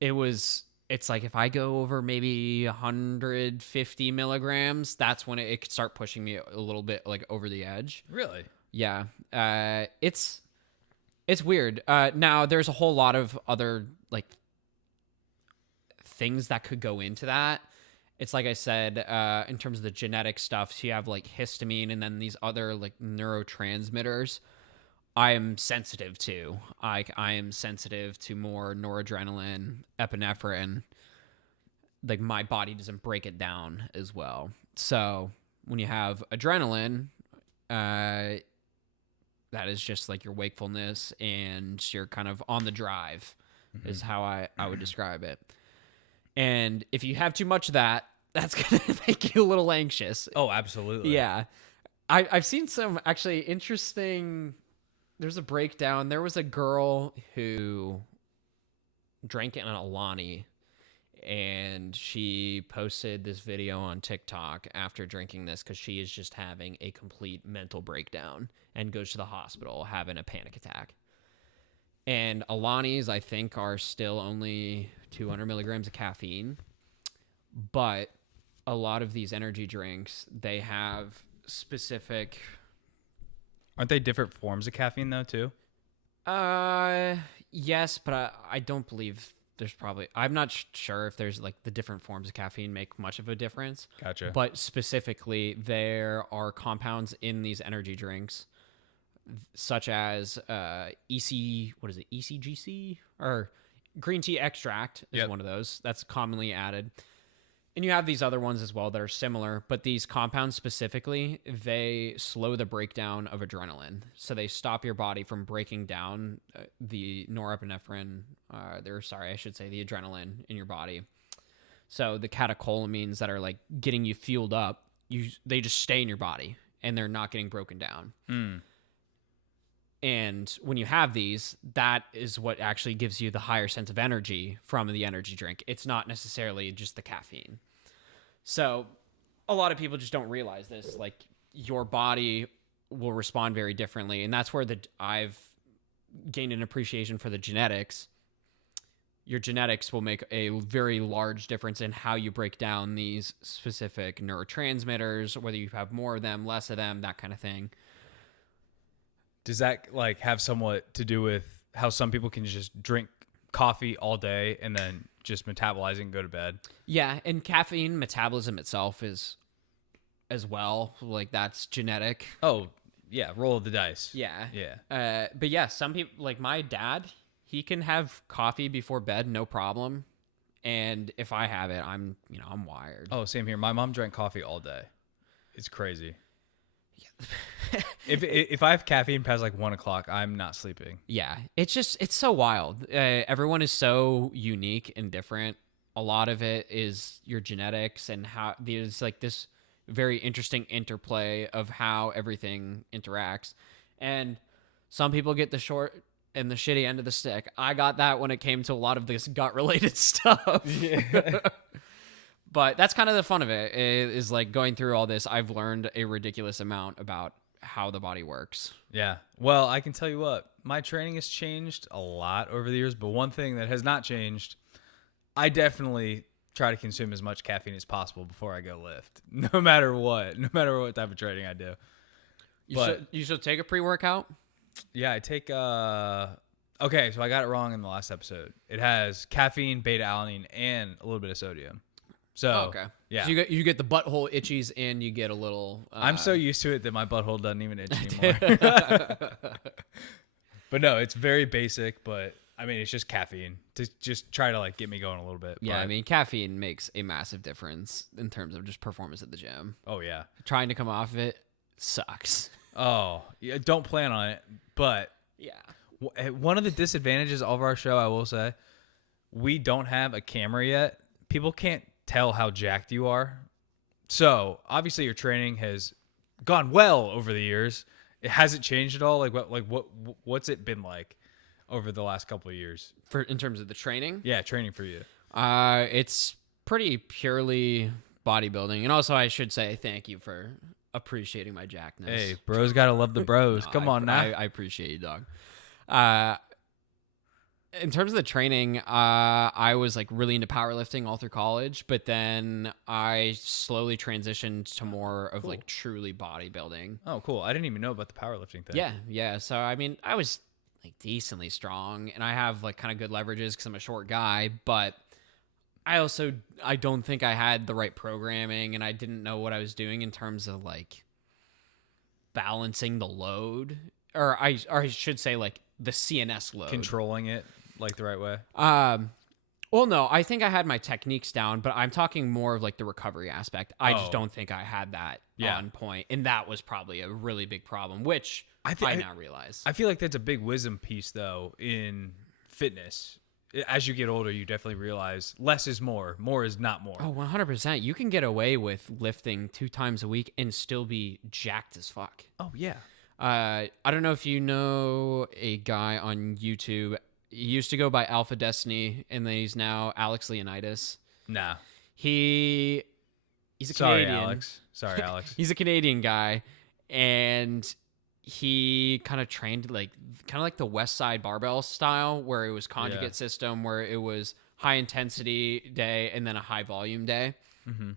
It's like if I go over maybe 150 milligrams, that's when it could start pushing me a little bit like over the edge. Really? Yeah. It's weird. Now there's a whole lot of other like things that could go into that. It's like I said, in terms of the genetic stuff, so you have like histamine and then these other like neurotransmitters I am sensitive to. I am sensitive to more noradrenaline, epinephrine. Like my body doesn't break it down as well. So when you have adrenaline, that is just like your wakefulness and you're kind of on the drive is how I would describe it. And if you have too much of that, that's going to make you a little anxious. Oh, absolutely. Yeah. I've seen some actually interesting... There's a breakdown. There was a girl who drank an Alani, and she posted this video on TikTok after drinking this because she is just having a complete mental breakdown and goes to the hospital having a panic attack. And Alanis, I think, are still only 200 milligrams of caffeine, but a lot of these energy drinks, they have specific... Aren't they different forms of caffeine, though, too? Yes, but I don't believe there's probably. I'm not sure if there's like the different forms of caffeine make much of a difference. Gotcha. But specifically, there are compounds in these energy drinks, such as what is it, ECGC or green tea extract is Yep. one of those that's commonly added. And you have these other ones as well that are similar, but these compounds specifically, they slow the breakdown of adrenaline. So they stop your body from breaking down the norepinephrine, I should say the adrenaline in your body. So the catecholamines that are like getting you fueled up, they just stay in your body and they're not getting broken down. Mm. And when you have these, that is what actually gives you the higher sense of energy from the energy drink. It's not necessarily just the caffeine. So a lot of people just don't realize this. Like your body will respond very differently. And that's where I've gained an appreciation for the genetics. Your genetics will make a very large difference in how you break down these specific neurotransmitters, whether you have more of them, less of them, that kind of thing. Does that like have somewhat to do with how some people can just drink coffee all day and then just metabolize it and go to bed? Yeah, and caffeine metabolism itself is as well. Like that's genetic. Oh, yeah, roll of the dice. Yeah. Yeah. But yeah, some people like my dad, he can have coffee before bed, no problem. And if I have it, I'm wired. Oh, same here. My mom drank coffee all day. It's crazy. If I have caffeine past like 1 o'clock, I'm not sleeping. Yeah, it's so wild. Everyone is so unique and different. A lot of it is your genetics and how there's like this very interesting interplay of how everything interacts. And some people get the short and the shitty end of the stick. I got that when it came to a lot of this gut related stuff. Yeah. But that's kind of the fun of it, is like going through all this. I've learned a ridiculous amount about how the body works. Yeah. Well, I can tell you what, my training has changed a lot over the years, but one thing that has not changed, I definitely try to consume as much caffeine as possible before I go lift, no matter what type of training I do. You should take a pre-workout? Yeah, I take okay, so I got it wrong in the last episode. It has caffeine, beta alanine, and a little bit of sodium. So, okay. Yeah. So you get the butthole itchies and you get a little... I'm so used to it that my butthole doesn't even itch anymore. But no, it's very basic, but I mean, it's just caffeine to just try to like get me going a little bit. Yeah, but, I mean, caffeine makes a massive difference in terms of just performance at the gym. Oh, yeah. Trying to come off of it sucks. Oh, yeah, don't plan on it. But Yeah. one of the disadvantages of our show, I will say, we don't have a camera yet. People can't tell how jacked you are. So obviously your training has gone well over the years. It hasn't changed at all. What's it been like over the last couple of years In terms of the training? Yeah, training for you. It's pretty purely bodybuilding. And also I should say thank you for appreciating my jackness. Hey, bros gotta love the bros. Come on now. I appreciate you, dog. In terms of the training, I was like really into powerlifting all through college, but then I slowly transitioned to more of like truly bodybuilding. Oh, cool. I didn't even know about the powerlifting thing. Yeah. So I mean, I was like decently strong, and I have like kind of good leverages because I'm a short guy, but I don't think I had the right programming, and I didn't know what I was doing in terms of like balancing the load, or I should say like the CNS load, Controlling it like the right way. Well, no, I think I had my techniques down, but I'm talking more of like the recovery aspect. I just don't think I had that on point, and that was probably a really big problem, which I now realize. I feel like that's a big wisdom piece, though, in fitness. As you get older, you definitely realize less is more. More is not more. Oh, 100%. You can get away with lifting 2 times a week and still be jacked as fuck. Oh, yeah. I don't know if you know a guy on YouTube. He used to go by Alpha Destiny, and then he's now Alex Leonidas. Nah. He's a Canadian. Sorry, Alex. He's a Canadian guy, and he kind of trained like the West Side barbell style, where it was conjugate system, where it was high intensity day and then a high volume day. Mm-hmm.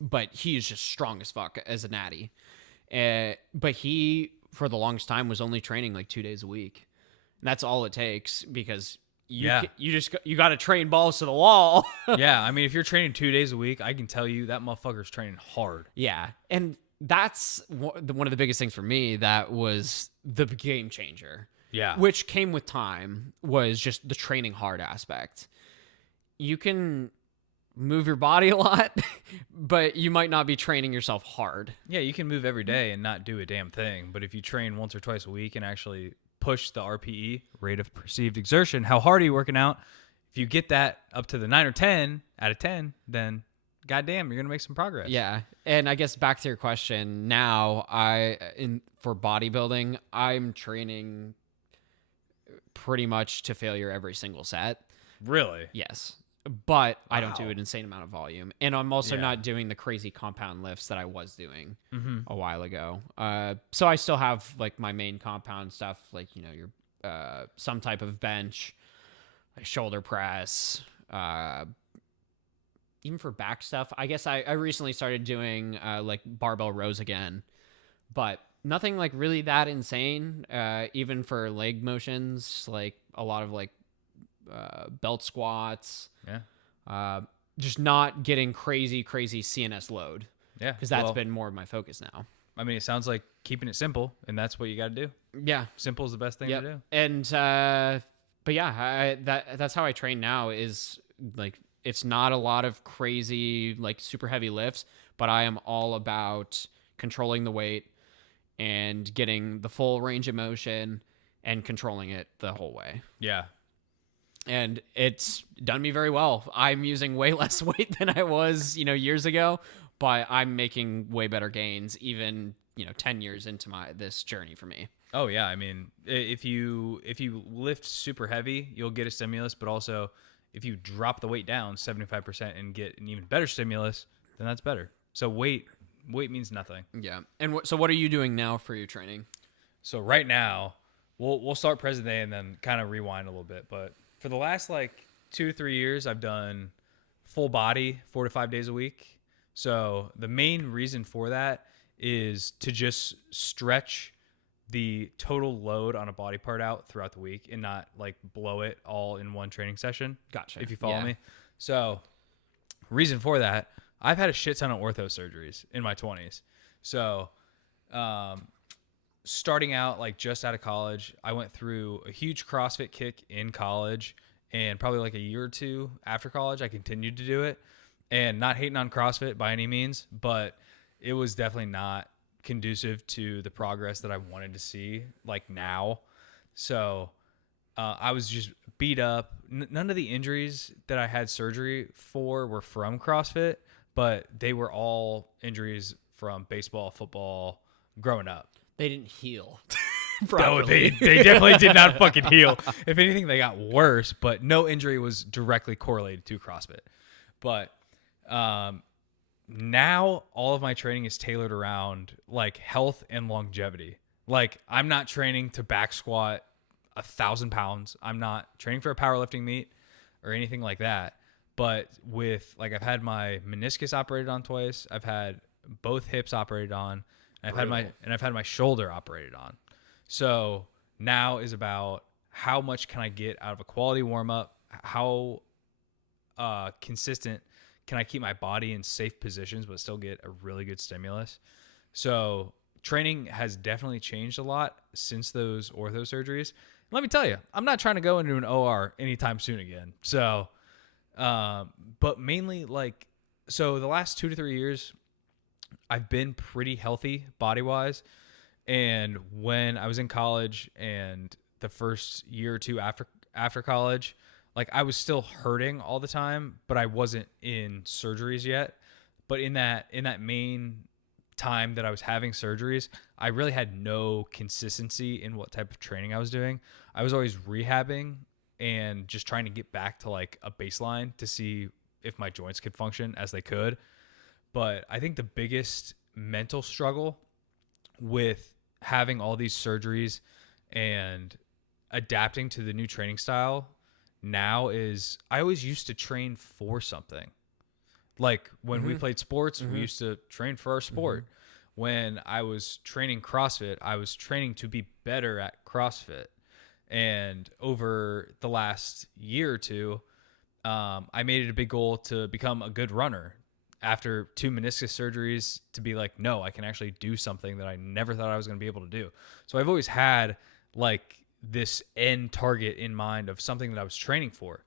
But he is just strong as fuck as a natty. But he, for the longest time, was only training like 2 days a week. that's all it takes, because Yeah. you got to train balls to the wall. Yeah. I mean, if you're training 2 days a week, I can tell you that motherfucker's training hard. Yeah. And that's one of the biggest things for me that was the game changer. Yeah. Which came with time, was just the training hard aspect. You can move your body a lot, but you might not be training yourself hard. Yeah, you can move every day and not do a damn thing. But if you train once or twice a week and actually push the RPE, rate of perceived exertion, how hard are you working out? If you get that up to the 9 or 10 out of 10, then goddamn, you're going to make some progress. Yeah. And I guess back to your question, now for bodybuilding, I'm training pretty much to failure every single set. Really? Yes. But I don't Wow. do an insane amount of volume. And I'm also Yeah. not doing the crazy compound lifts that I was doing Mm-hmm. a while ago. So I still have like my main compound stuff, like, you know, your some type of bench, like shoulder press, even for back stuff. I guess I recently started doing like barbell rows again, but nothing like really that insane. Even for leg motions, like a lot of like belt squats. Yeah. Just not getting crazy CNS load, Yeah. because that's been more of my focus now. I mean, it sounds like keeping it simple, and that's what you got to do. Yeah. Simple is the best thing Yep. to do. And but yeah, that's how I train now, is like, it's not a lot of crazy like super heavy lifts, but I am all about controlling the weight and getting the full range of motion and controlling it the whole way. Yeah. And it's done me very well. I'm using way less weight than I was, years ago, but I'm making way better gains, even, 10 years into this journey for me. Oh yeah. I mean, if you lift super heavy, you'll get a stimulus, but also if you drop the weight down 75% and get an even better stimulus, then that's better. So weight means nothing. Yeah. And so what are you doing now for your training? So right now, we'll start present day and then kind of rewind a little bit. But for the last like 2 to 3 years, I've done full body 4 to 5 days a week. So the main reason for that is to just stretch the total load on a body part out throughout the week and not like blow it all in one training session. Gotcha. If you follow Yeah. me. So reason for that, I've had a shit ton of ortho surgeries in my 20s. So starting out like just out of college, I went through a huge CrossFit kick in college, and probably like a year or two after college, I continued to do it. And not hating on CrossFit by any means, but it was definitely not conducive to the progress that I wanted to see like now. So I was just beat up. None of the injuries that I had surgery for were from CrossFit, but they were all injuries from baseball, football, growing up. They didn't heal. No, they definitely did not fucking heal. If anything, they got worse, but no injury was directly correlated to CrossFit. But now all of my training is tailored around like health and longevity. Like I'm not training to back squat 1,000 pounds. I'm not training for a powerlifting meet or anything like that. But with like, I've had my meniscus operated on twice. I've had both hips operated on. And I've had my shoulder operated on. So now is about how much can I get out of a quality warm up? How consistent can I keep my body in safe positions but still get a really good stimulus? So training has definitely changed a lot since those ortho surgeries. Let me tell you, I'm not trying to go into an OR anytime soon again. So, but mainly like, so the last 2 to 3 years, I've been pretty healthy body-wise. And when I was in college and the first year or two after college, like I was still hurting all the time, but I wasn't in surgeries yet. But in that main time that I was having surgeries, I really had no consistency in what type of training I was doing. I was always rehabbing and just trying to get back to like a baseline to see if my joints could function as they could. But I think the biggest mental struggle with having all these surgeries and adapting to the new training style now is I always used to train for something. Like when we played sports, we used to train for our sport. When I was training CrossFit, I was training to be better at CrossFit. And over the last year or two, I made it a big goal to become a good runner after 2 meniscus surgeries, to be like, no, I can actually do something that I never thought I was going to be able to do. So I've always had like this end target in mind of something that I was training for.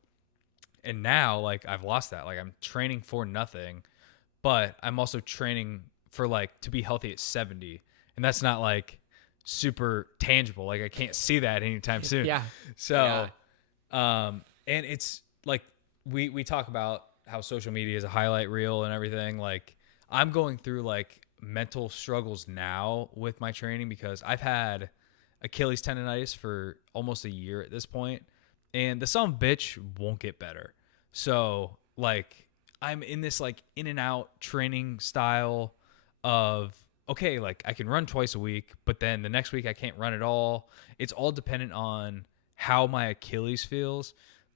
And now like I've lost that. Like I'm training for nothing, but I'm also training for like to be healthy at 70. And that's not like super tangible. Like I can't see that anytime soon. Yeah. So, and it's like we talk about how social media is a highlight reel and everything. Like I'm going through like mental struggles now with my training because I've had Achilles tendonitis for almost a year at this point, and the son of a bitch won't get better. So like I'm in this like in and out training style of okay, like I can run twice a week, but then the next week I can't run at all. It's all dependent on how my Achilles feels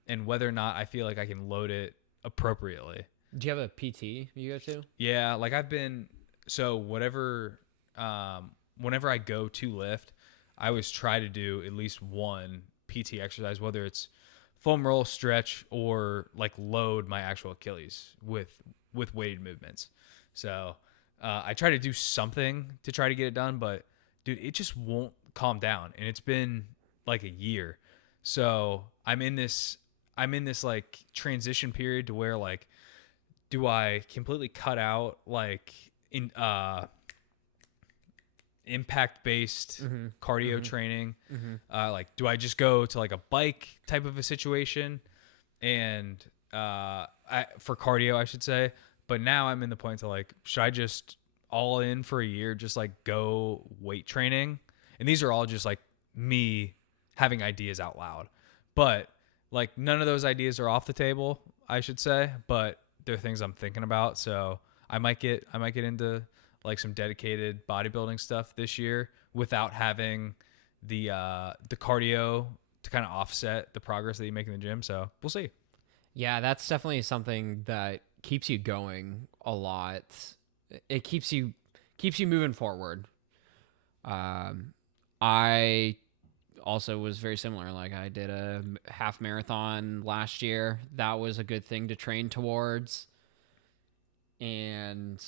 and whether or not I feel like I can load it appropriately. Do you have a PT you go to? Yeah, like I've been so whenever I go to lift, I always try to do at least one PT exercise, whether it's foam roll, stretch, or like load my actual Achilles with weighted movements. So I try to do something to try to get it done, but dude, it just won't calm down, and it's been like a year. So I'm in this like transition period to where like, do I completely cut out like in impact based cardio training? Like, do I just go to like a bike type of a situation and for cardio, I should say. But now I'm in the point to like, should I just all in for a year, just like go weight training? And these are all just like me having ideas out loud. But like none of those ideas are off the table, I should say, but they're things I'm thinking about. So I might get into like some dedicated bodybuilding stuff this year without having the cardio to kind of offset the progress that you make in the gym. So we'll see. Yeah, that's definitely something that keeps you going a lot. It keeps you moving forward. I also was very similar. Like I did a half marathon last year. That was a good thing to train towards. And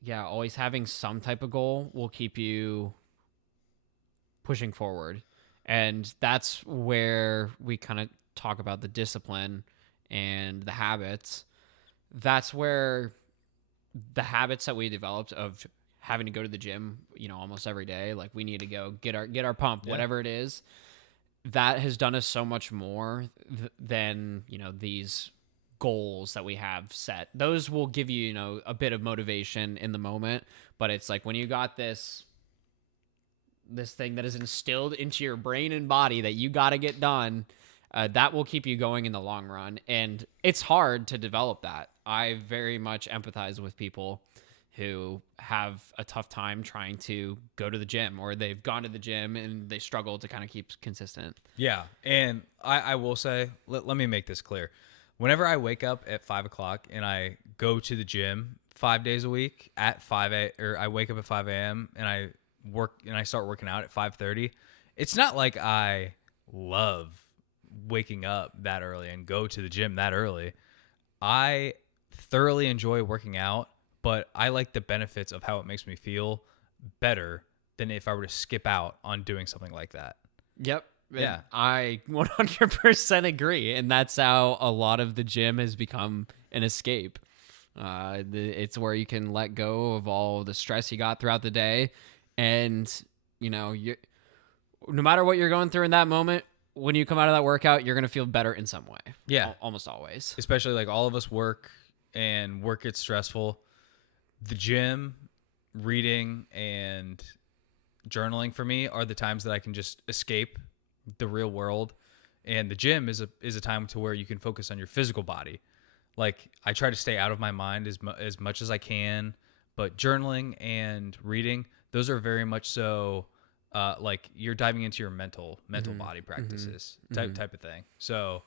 yeah, always having some type of goal will keep you pushing forward. And that's where we kind of talk about the discipline and the habits. That's where the habits that we developed of having to go to the gym, almost every day, like we need to go get our pump, whatever it is, that has done us so much more than, these goals that we have set. Those will give you, a bit of motivation in the moment, but it's like when you got this thing that is instilled into your brain and body that you got to get done, that will keep you going in the long run. And it's hard to develop that. I very much empathize with people who have a tough time trying to go to the gym, or they've gone to the gym and they struggle to kind of keep consistent. Yeah. And I will say, let me make this clear. Whenever I wake up at 5 o'clock and I go to the gym 5 days a week at I wake up at 5 a.m. and I start working out at 5:30, it's not like I love waking up that early and go to the gym that early. I thoroughly enjoy working out, but I like the benefits of how it makes me feel better than if I were to skip out on doing something like that. Yep. Yeah. I 100% agree. And that's how a lot of the gym has become an escape. It's where you can let go of all the stress you got throughout the day. And, no matter what you're going through in that moment, when you come out of that workout, you're going to feel better in some way. Yeah. Almost always. Especially like all of us work gets stressful. The gym, reading, and journaling for me are the times that I can just escape the real world. And the gym is a time to where you can focus on your physical body. Like I try to stay out of my mind as much as I can, but journaling and reading, those are very much so like you're diving into your mental body practices type of thing. So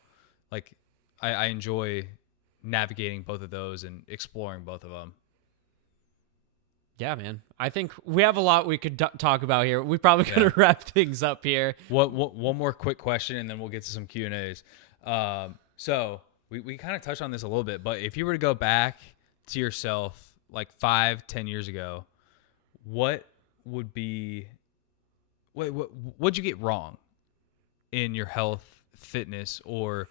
like I enjoy navigating both of those and exploring both of them. Yeah, man. I think we have a lot we could talk about here. We probably Yeah. gonna wrap things up here. One more quick question, and then we'll get to some Q&As. So we kind of touched on this a little bit, but if you were to go back to yourself like 5-10 years ago, what would be what'd you get wrong in your health, fitness, or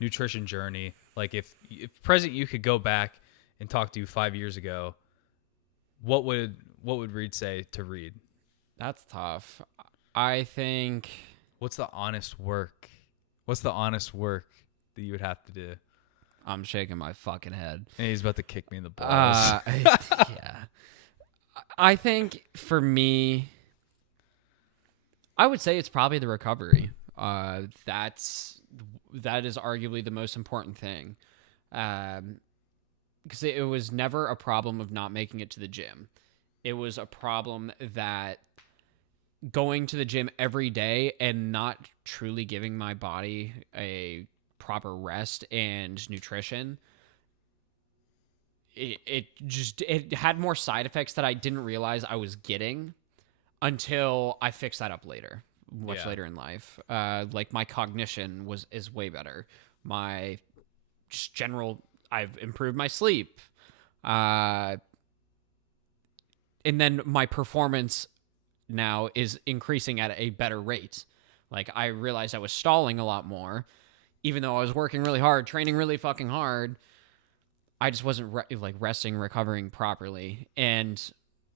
nutrition journey? Like if present you could go back and talk to you 5 years ago, what would Reid say to Reid? That's tough. I think What's the honest work? What's the honest work that you would have to do? I'm shaking my fucking head. And he's about to kick me in the balls. Yeah. I think for me, I would say it's probably the recovery. That is arguably the most important thing. Because it was never a problem of not making it to the gym. It was a problem that going to the gym every day and not truly giving my body a proper rest and nutrition, it had more side effects that I didn't realize I was getting until I fixed that up later, much later in life. Like my cognition is way better. My just general, I've improved my sleep. And then my performance now is increasing at a better rate. Like I realized I was stalling a lot more, even though I was working really hard, training really fucking hard. I just wasn't resting, recovering properly. And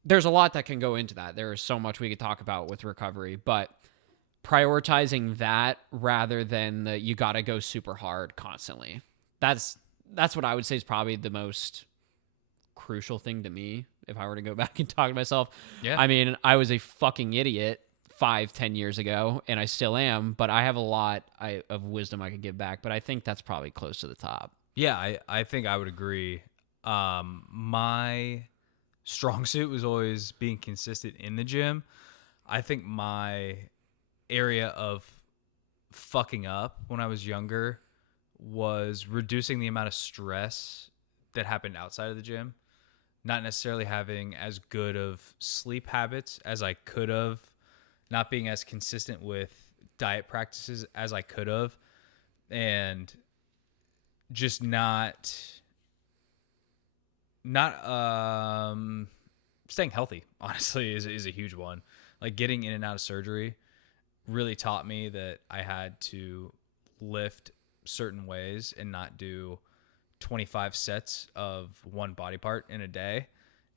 there's a lot that can go into that. There is so much we could talk about with recovery, but prioritizing that rather than you got to go super hard constantly. That's what I would say is probably the most crucial thing to me if I were to go back and talk to myself. Yeah. I mean, I was a fucking idiot 5-10 years ago, and I still am, but I have a lot of wisdom I could give back, but I think that's probably close to the top. Yeah, I think I would agree. My strong suit was always being consistent in the gym. I think my area of fucking up when I was younger was reducing the amount of stress that happened outside of the gym. Not necessarily having as good of sleep habits as I could have, not being as consistent with diet practices as I could have, and just not staying healthy, honestly, is a huge one. Like getting in and out of surgery really taught me that I had to lift certain ways and not do 25 sets of one body part in a day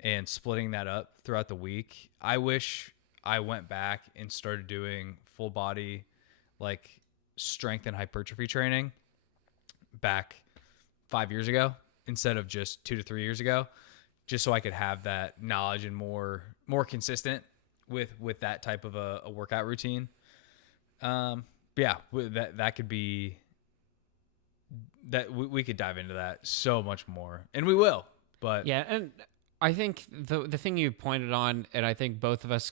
and splitting that up throughout the week. I wish I went back and started doing full body, like strength and hypertrophy training back 5 years ago instead of just 2 to 3 years ago, just so I could have that knowledge and more consistent with that type of a workout routine. Yeah, that could be that we could dive into that so much more, and we will. But yeah, and I think the thing you pointed on, and I think both of us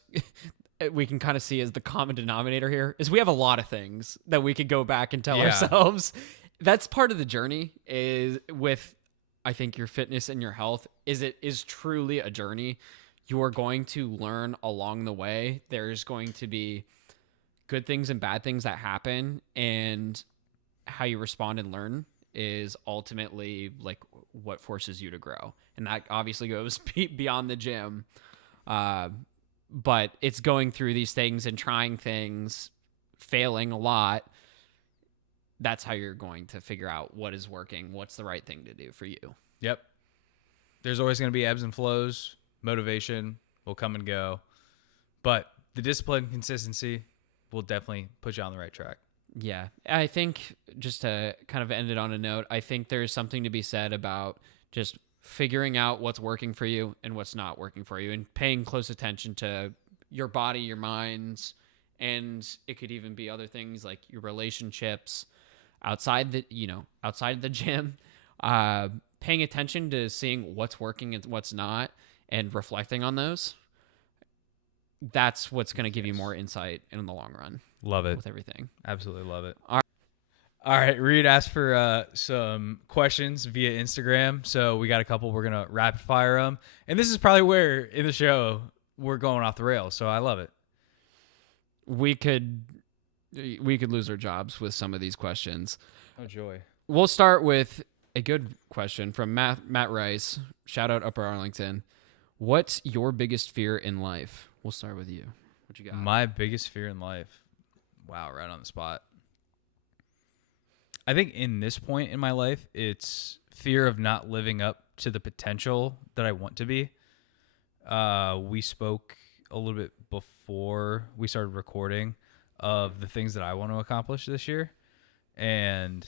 we can kind of see as the common denominator here, is we have a lot of things that we could go back and tell ourselves. That's part of the journey is with, I think, your fitness and your health it is truly a journey. You are going to learn along the way. There's going to be good things and bad things that happen, and how you respond and learn is ultimately like what forces you to grow. And that obviously goes beyond the gym. But it's going through these things and trying things, failing a lot. That's how you're going to figure out what is working, what's the right thing to do for you. Yep. There's always going to be ebbs and flows. Motivation will come and go. But the discipline and consistency will definitely put you on the right track. Yeah. I think, just to kind of end it on a note, I think there's something to be said about just figuring out what's working for you and what's not working for you, and paying close attention to your body, your minds, and it could even be other things like your relationships outside the gym, paying attention to seeing what's working and what's not and reflecting on those. That's what's going to give you more insight in the long run. Love it. With everything. Absolutely love it. All All right, Reid asked for some questions via Instagram, so we got a couple. We're gonna rapid fire them, and this is probably where in the show we're going off the rails. So I love it. We could lose our jobs with some of these questions. Oh joy! We'll start with a good question from Matt Rice. Shout out Upper Arlington. What's your biggest fear in life? We'll start with you. What you got? My biggest fear in life. Wow, right on the spot. I think in this point in my life, it's fear of not living up to the potential that I want to be. We spoke a little bit before we started recording of the things that I want to accomplish this year, and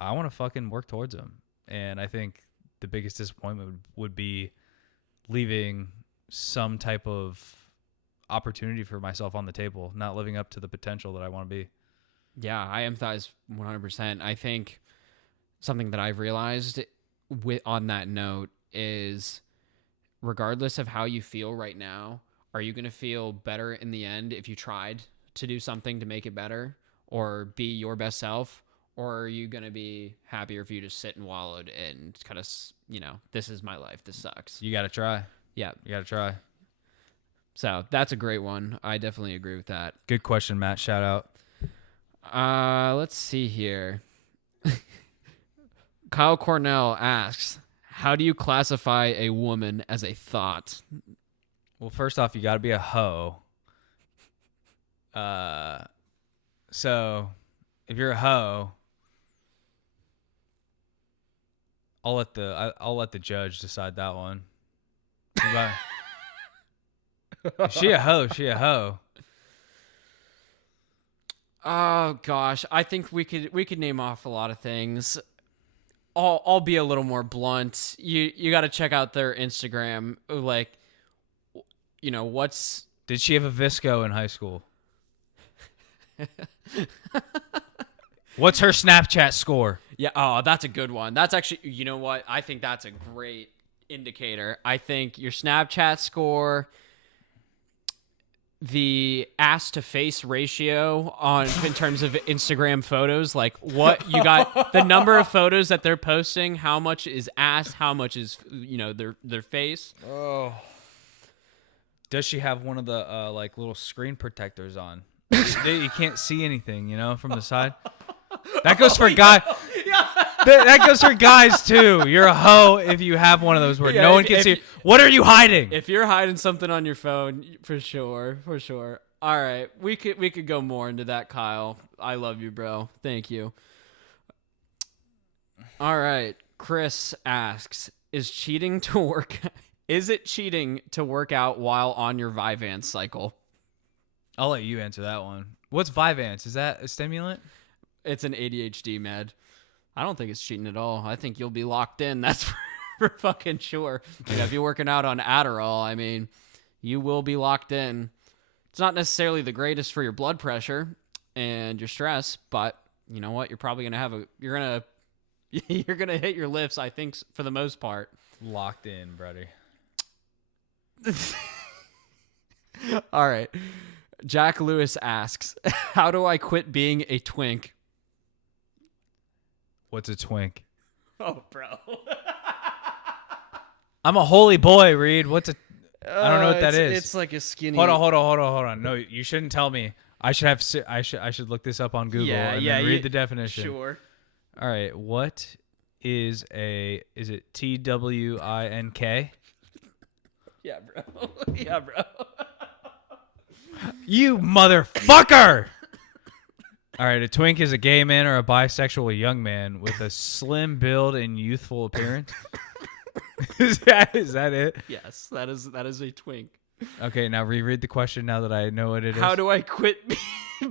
I want to fucking work towards them. And I think the biggest disappointment would be leaving some type of opportunity for myself on the table, not living up to the potential that I want to be. Yeah, I empathize 100%. I think something that I've realized on that note is regardless of how you feel right now, are you going to feel better in the end if you tried to do something to make it better or be your best self? Or are you going to be happier if you just sit and wallowed and kind of, this is my life. This sucks. You got to try. Yeah. You got to try. So that's a great one. I definitely agree with that. Good question, Matt. Shout out. Let's see here. Kyle Cornell asks, how do you classify a woman as a thought? Well, first off, you got to be a hoe. So if you're a hoe, I'll let the judge decide that one. If she a hoe, she a hoe. Oh gosh, I think we could name off a lot of things. I'll be a little more blunt. You got to check out their Instagram. Like, what's... Did she have a Visco in high school? What's her Snapchat score? Yeah, oh, that's a good one. That's actually, you know what? I think that's a great indicator. I think your Snapchat score, the ass to face ratio in terms of Instagram photos, like what you got, the number of photos that they're posting, how much is ass, how much is their face. Oh, does she have one of the like little screen protectors on? You can't see anything, from the side. That goes for guys. That goes for guys too. You're a hoe if you have one of those where no one can see. What are you hiding? If you're hiding something on your phone, for sure. All right, we could go more into that, Kyle. I love you, bro. Thank you. All right, Chris asks, is it cheating to work out while on your Vyvanse cycle? I'll let you answer that one. What's Vyvanse? Is that a stimulant? It's an ADHD med. I don't think it's cheating at all. I think you'll be locked in. That's for fucking sure. If you're working out on Adderall, I mean, you will be locked in. It's not necessarily the greatest for your blood pressure and your stress, but you know what? You're probably gonna you're gonna hit your lifts. I think for the most part. Locked in, buddy. All right. Jack Lewis asks, how do I quit being a twink? What's a twink? Oh, bro. I'm a holy boy, Reid. I don't know what that is. It's like a skinny. Hold on. No, you shouldn't tell me. I should look this up on Google and then read the definition. Sure. All right. What is it TWINK? Yeah, bro. You motherfucker! All right, a twink is a gay man or a bisexual young man with a slim build and youthful appearance. Is that it? Yes, that is a twink. Okay, now reread the question now that I know what it is. How do I quit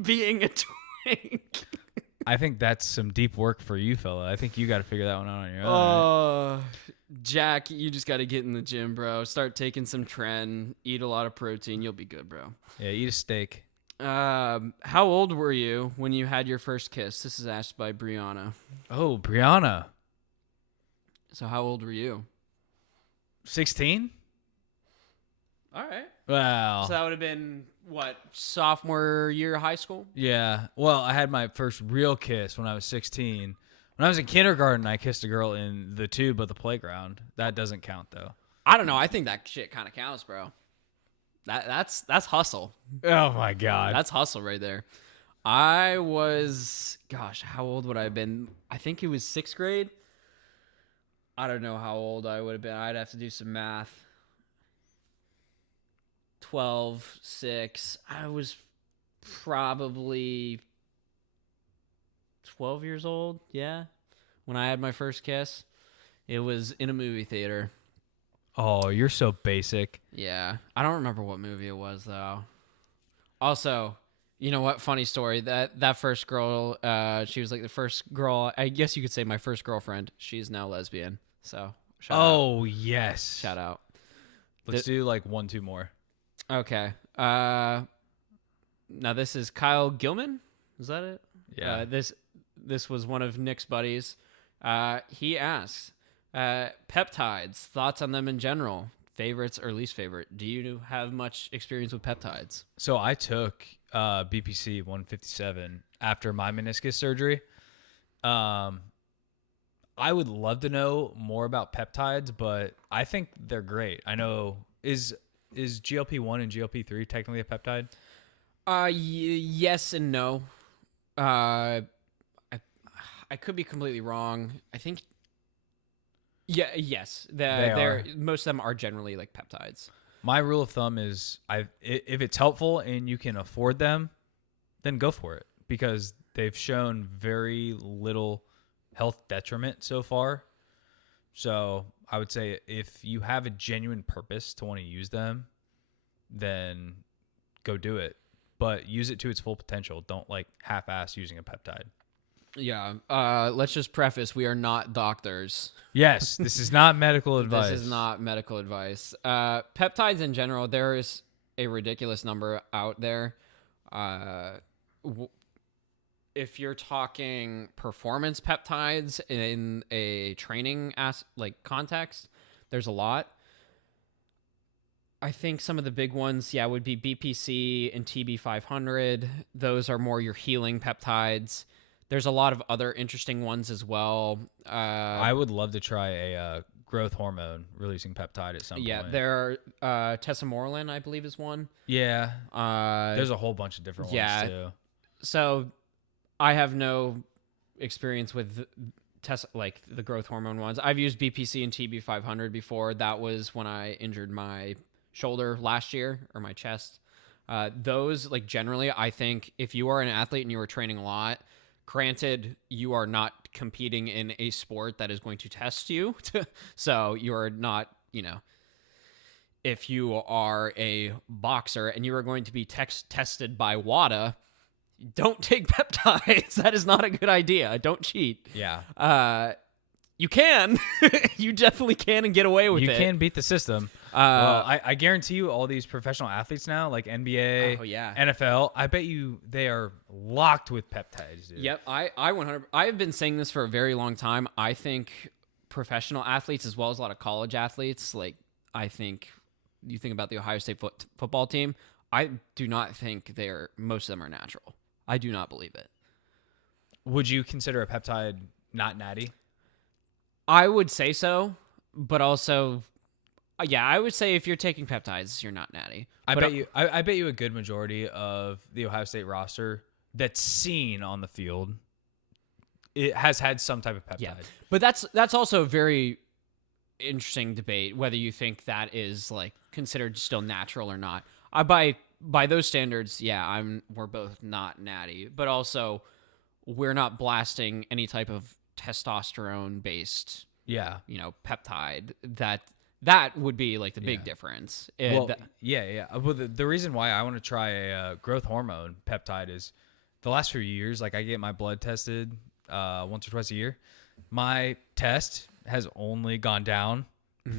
being a twink? I think that's some deep work for you, fella. I think you got to figure that one out on your own. Jack, you just got to get in the gym, bro. Start taking some tren, eat a lot of protein. You'll be good, bro. Yeah, eat a steak. How old were you when you had your first kiss? This is asked by Brianna. Oh, Brianna. So how old were you? 16? All right. Wow. So that would have been What, sophomore year of high school? Yeah. Well, I had my first real kiss when I was 16. When I was in kindergarten, I kissed a girl in the tube of the playground. That doesn't count, though. I don't know. I think that shit kind of counts, bro. That's hustle. Oh, my God. That's hustle right there. I was, gosh, how old would I have been? I think it was 6th grade. I don't know how old I would have been. I'd have to do some math. 12, 6. I was probably 12 years old, yeah, when I had my first kiss. It was in a movie theater. Oh, you're so basic. Yeah. I don't remember what movie it was, though. Also, you know what? Funny story. That first girl, she was like the first girl, I guess you could say my first girlfriend. She's now lesbian. So, shout out. Yes. Shout out. Let's do like 1, 2 more. Okay. Now this is Kyle Gilman. Is that it? Yeah. This was one of Nick's buddies. He asks, peptides, thoughts on them in general, favorites or least favorite. Do you have much experience with peptides? So I took BPC 157 after my meniscus surgery. I would love to know more about peptides, but I think they're great. I know is GLP-1 and GLP-3 technically a peptide? Yes and no. I could be completely wrong. I think. Yeah. Yes. They're most of them are generally like peptides. My rule of thumb is if it's helpful and you can afford them, then go for it because they've shown very little health detriment so far. So I would say if you have a genuine purpose to want to use them, then go do it. But use it to its full potential. Don't like half-ass using a peptide. Yeah. Let's just preface: we are not doctors. Yes, this is not medical advice. This is not medical advice. Peptides in general, there is a ridiculous number out there. If you're talking performance peptides in a training context, there's a lot. I think some of the big ones, would be BPC and TB500. Those are more your healing peptides. There's a lot of other interesting ones as well. I would love to try a growth hormone releasing peptide at some point. Yeah, there are tesamorelin, I believe, is one. Yeah. There's a whole bunch of different ones too. So I have no experience with the growth hormone ones. I've used BPC and TB500 before. That was when I injured my shoulder last year, or my chest. Those, generally, I think if you are an athlete and you are training a lot, granted, you are not competing in a sport that is going to test you. So you're not, if you are a boxer and you are going to be tested by WADA, don't take peptides. That is not a good idea. Don't cheat. Yeah. You can. You definitely can and get away with it. You can beat the system. Well, I guarantee you all these professional athletes now, like NBA, NFL, I bet you they are locked with peptides, dude. Yep. I have been saying this for a very long time. I think professional athletes, as well as a lot of college athletes, I think you think about the Ohio State football team, I do not think most of them are natural. I do not believe it. Would you consider a peptide not natty? I would say so, but also, I would say if you're taking peptides, you're not natty. I bet you a good majority of the Ohio State roster that's seen on the field, it has had some type of peptide. Yeah, but that's also a very interesting debate whether you think that is considered still natural or not. By those standards, we're both not natty, but also we're not blasting any type of testosterone based peptide that would be the big difference. Well, the reason why I want to try a growth hormone peptide is the last few years, I get my blood tested once or twice a year. My test has only gone down,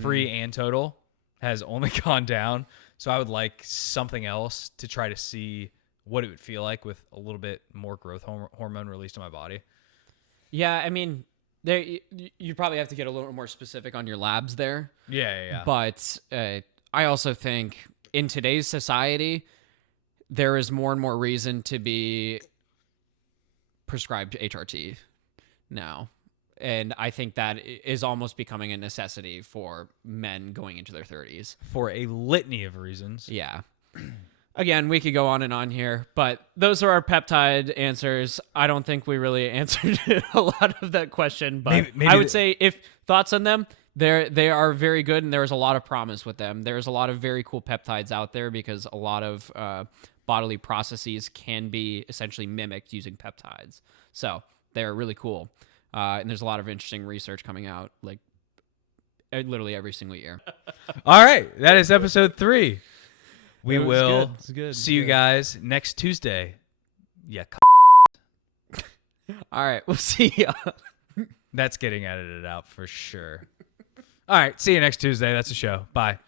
free and total has only gone down. So I would like something else to try to see what it would feel like with a little bit more growth hormone released in my body. Yeah, I mean, you probably have to get a little more specific on your labs there. Yeah. But I also think in today's society, there is more and more reason to be prescribed HRT now. And I think that is almost becoming a necessity for men going into their 30s. For a litany of reasons. Yeah. Again, we could go on and on here, but those are our peptide answers. I don't think we really answered a lot of that question, but Maybe I would say if thoughts on them, they are very good, and there is a lot of promise with them. There's a lot of very cool peptides out there because a lot of bodily processes can be essentially mimicked using peptides. So they're really cool. And there's a lot of interesting research coming out, like literally every single year. All right. That is episode 3. We It was will good. It's good. see you guys next Tuesday. Yeah. All right. We'll see ya. That's getting edited out for sure. All right. See you next Tuesday. That's the show. Bye.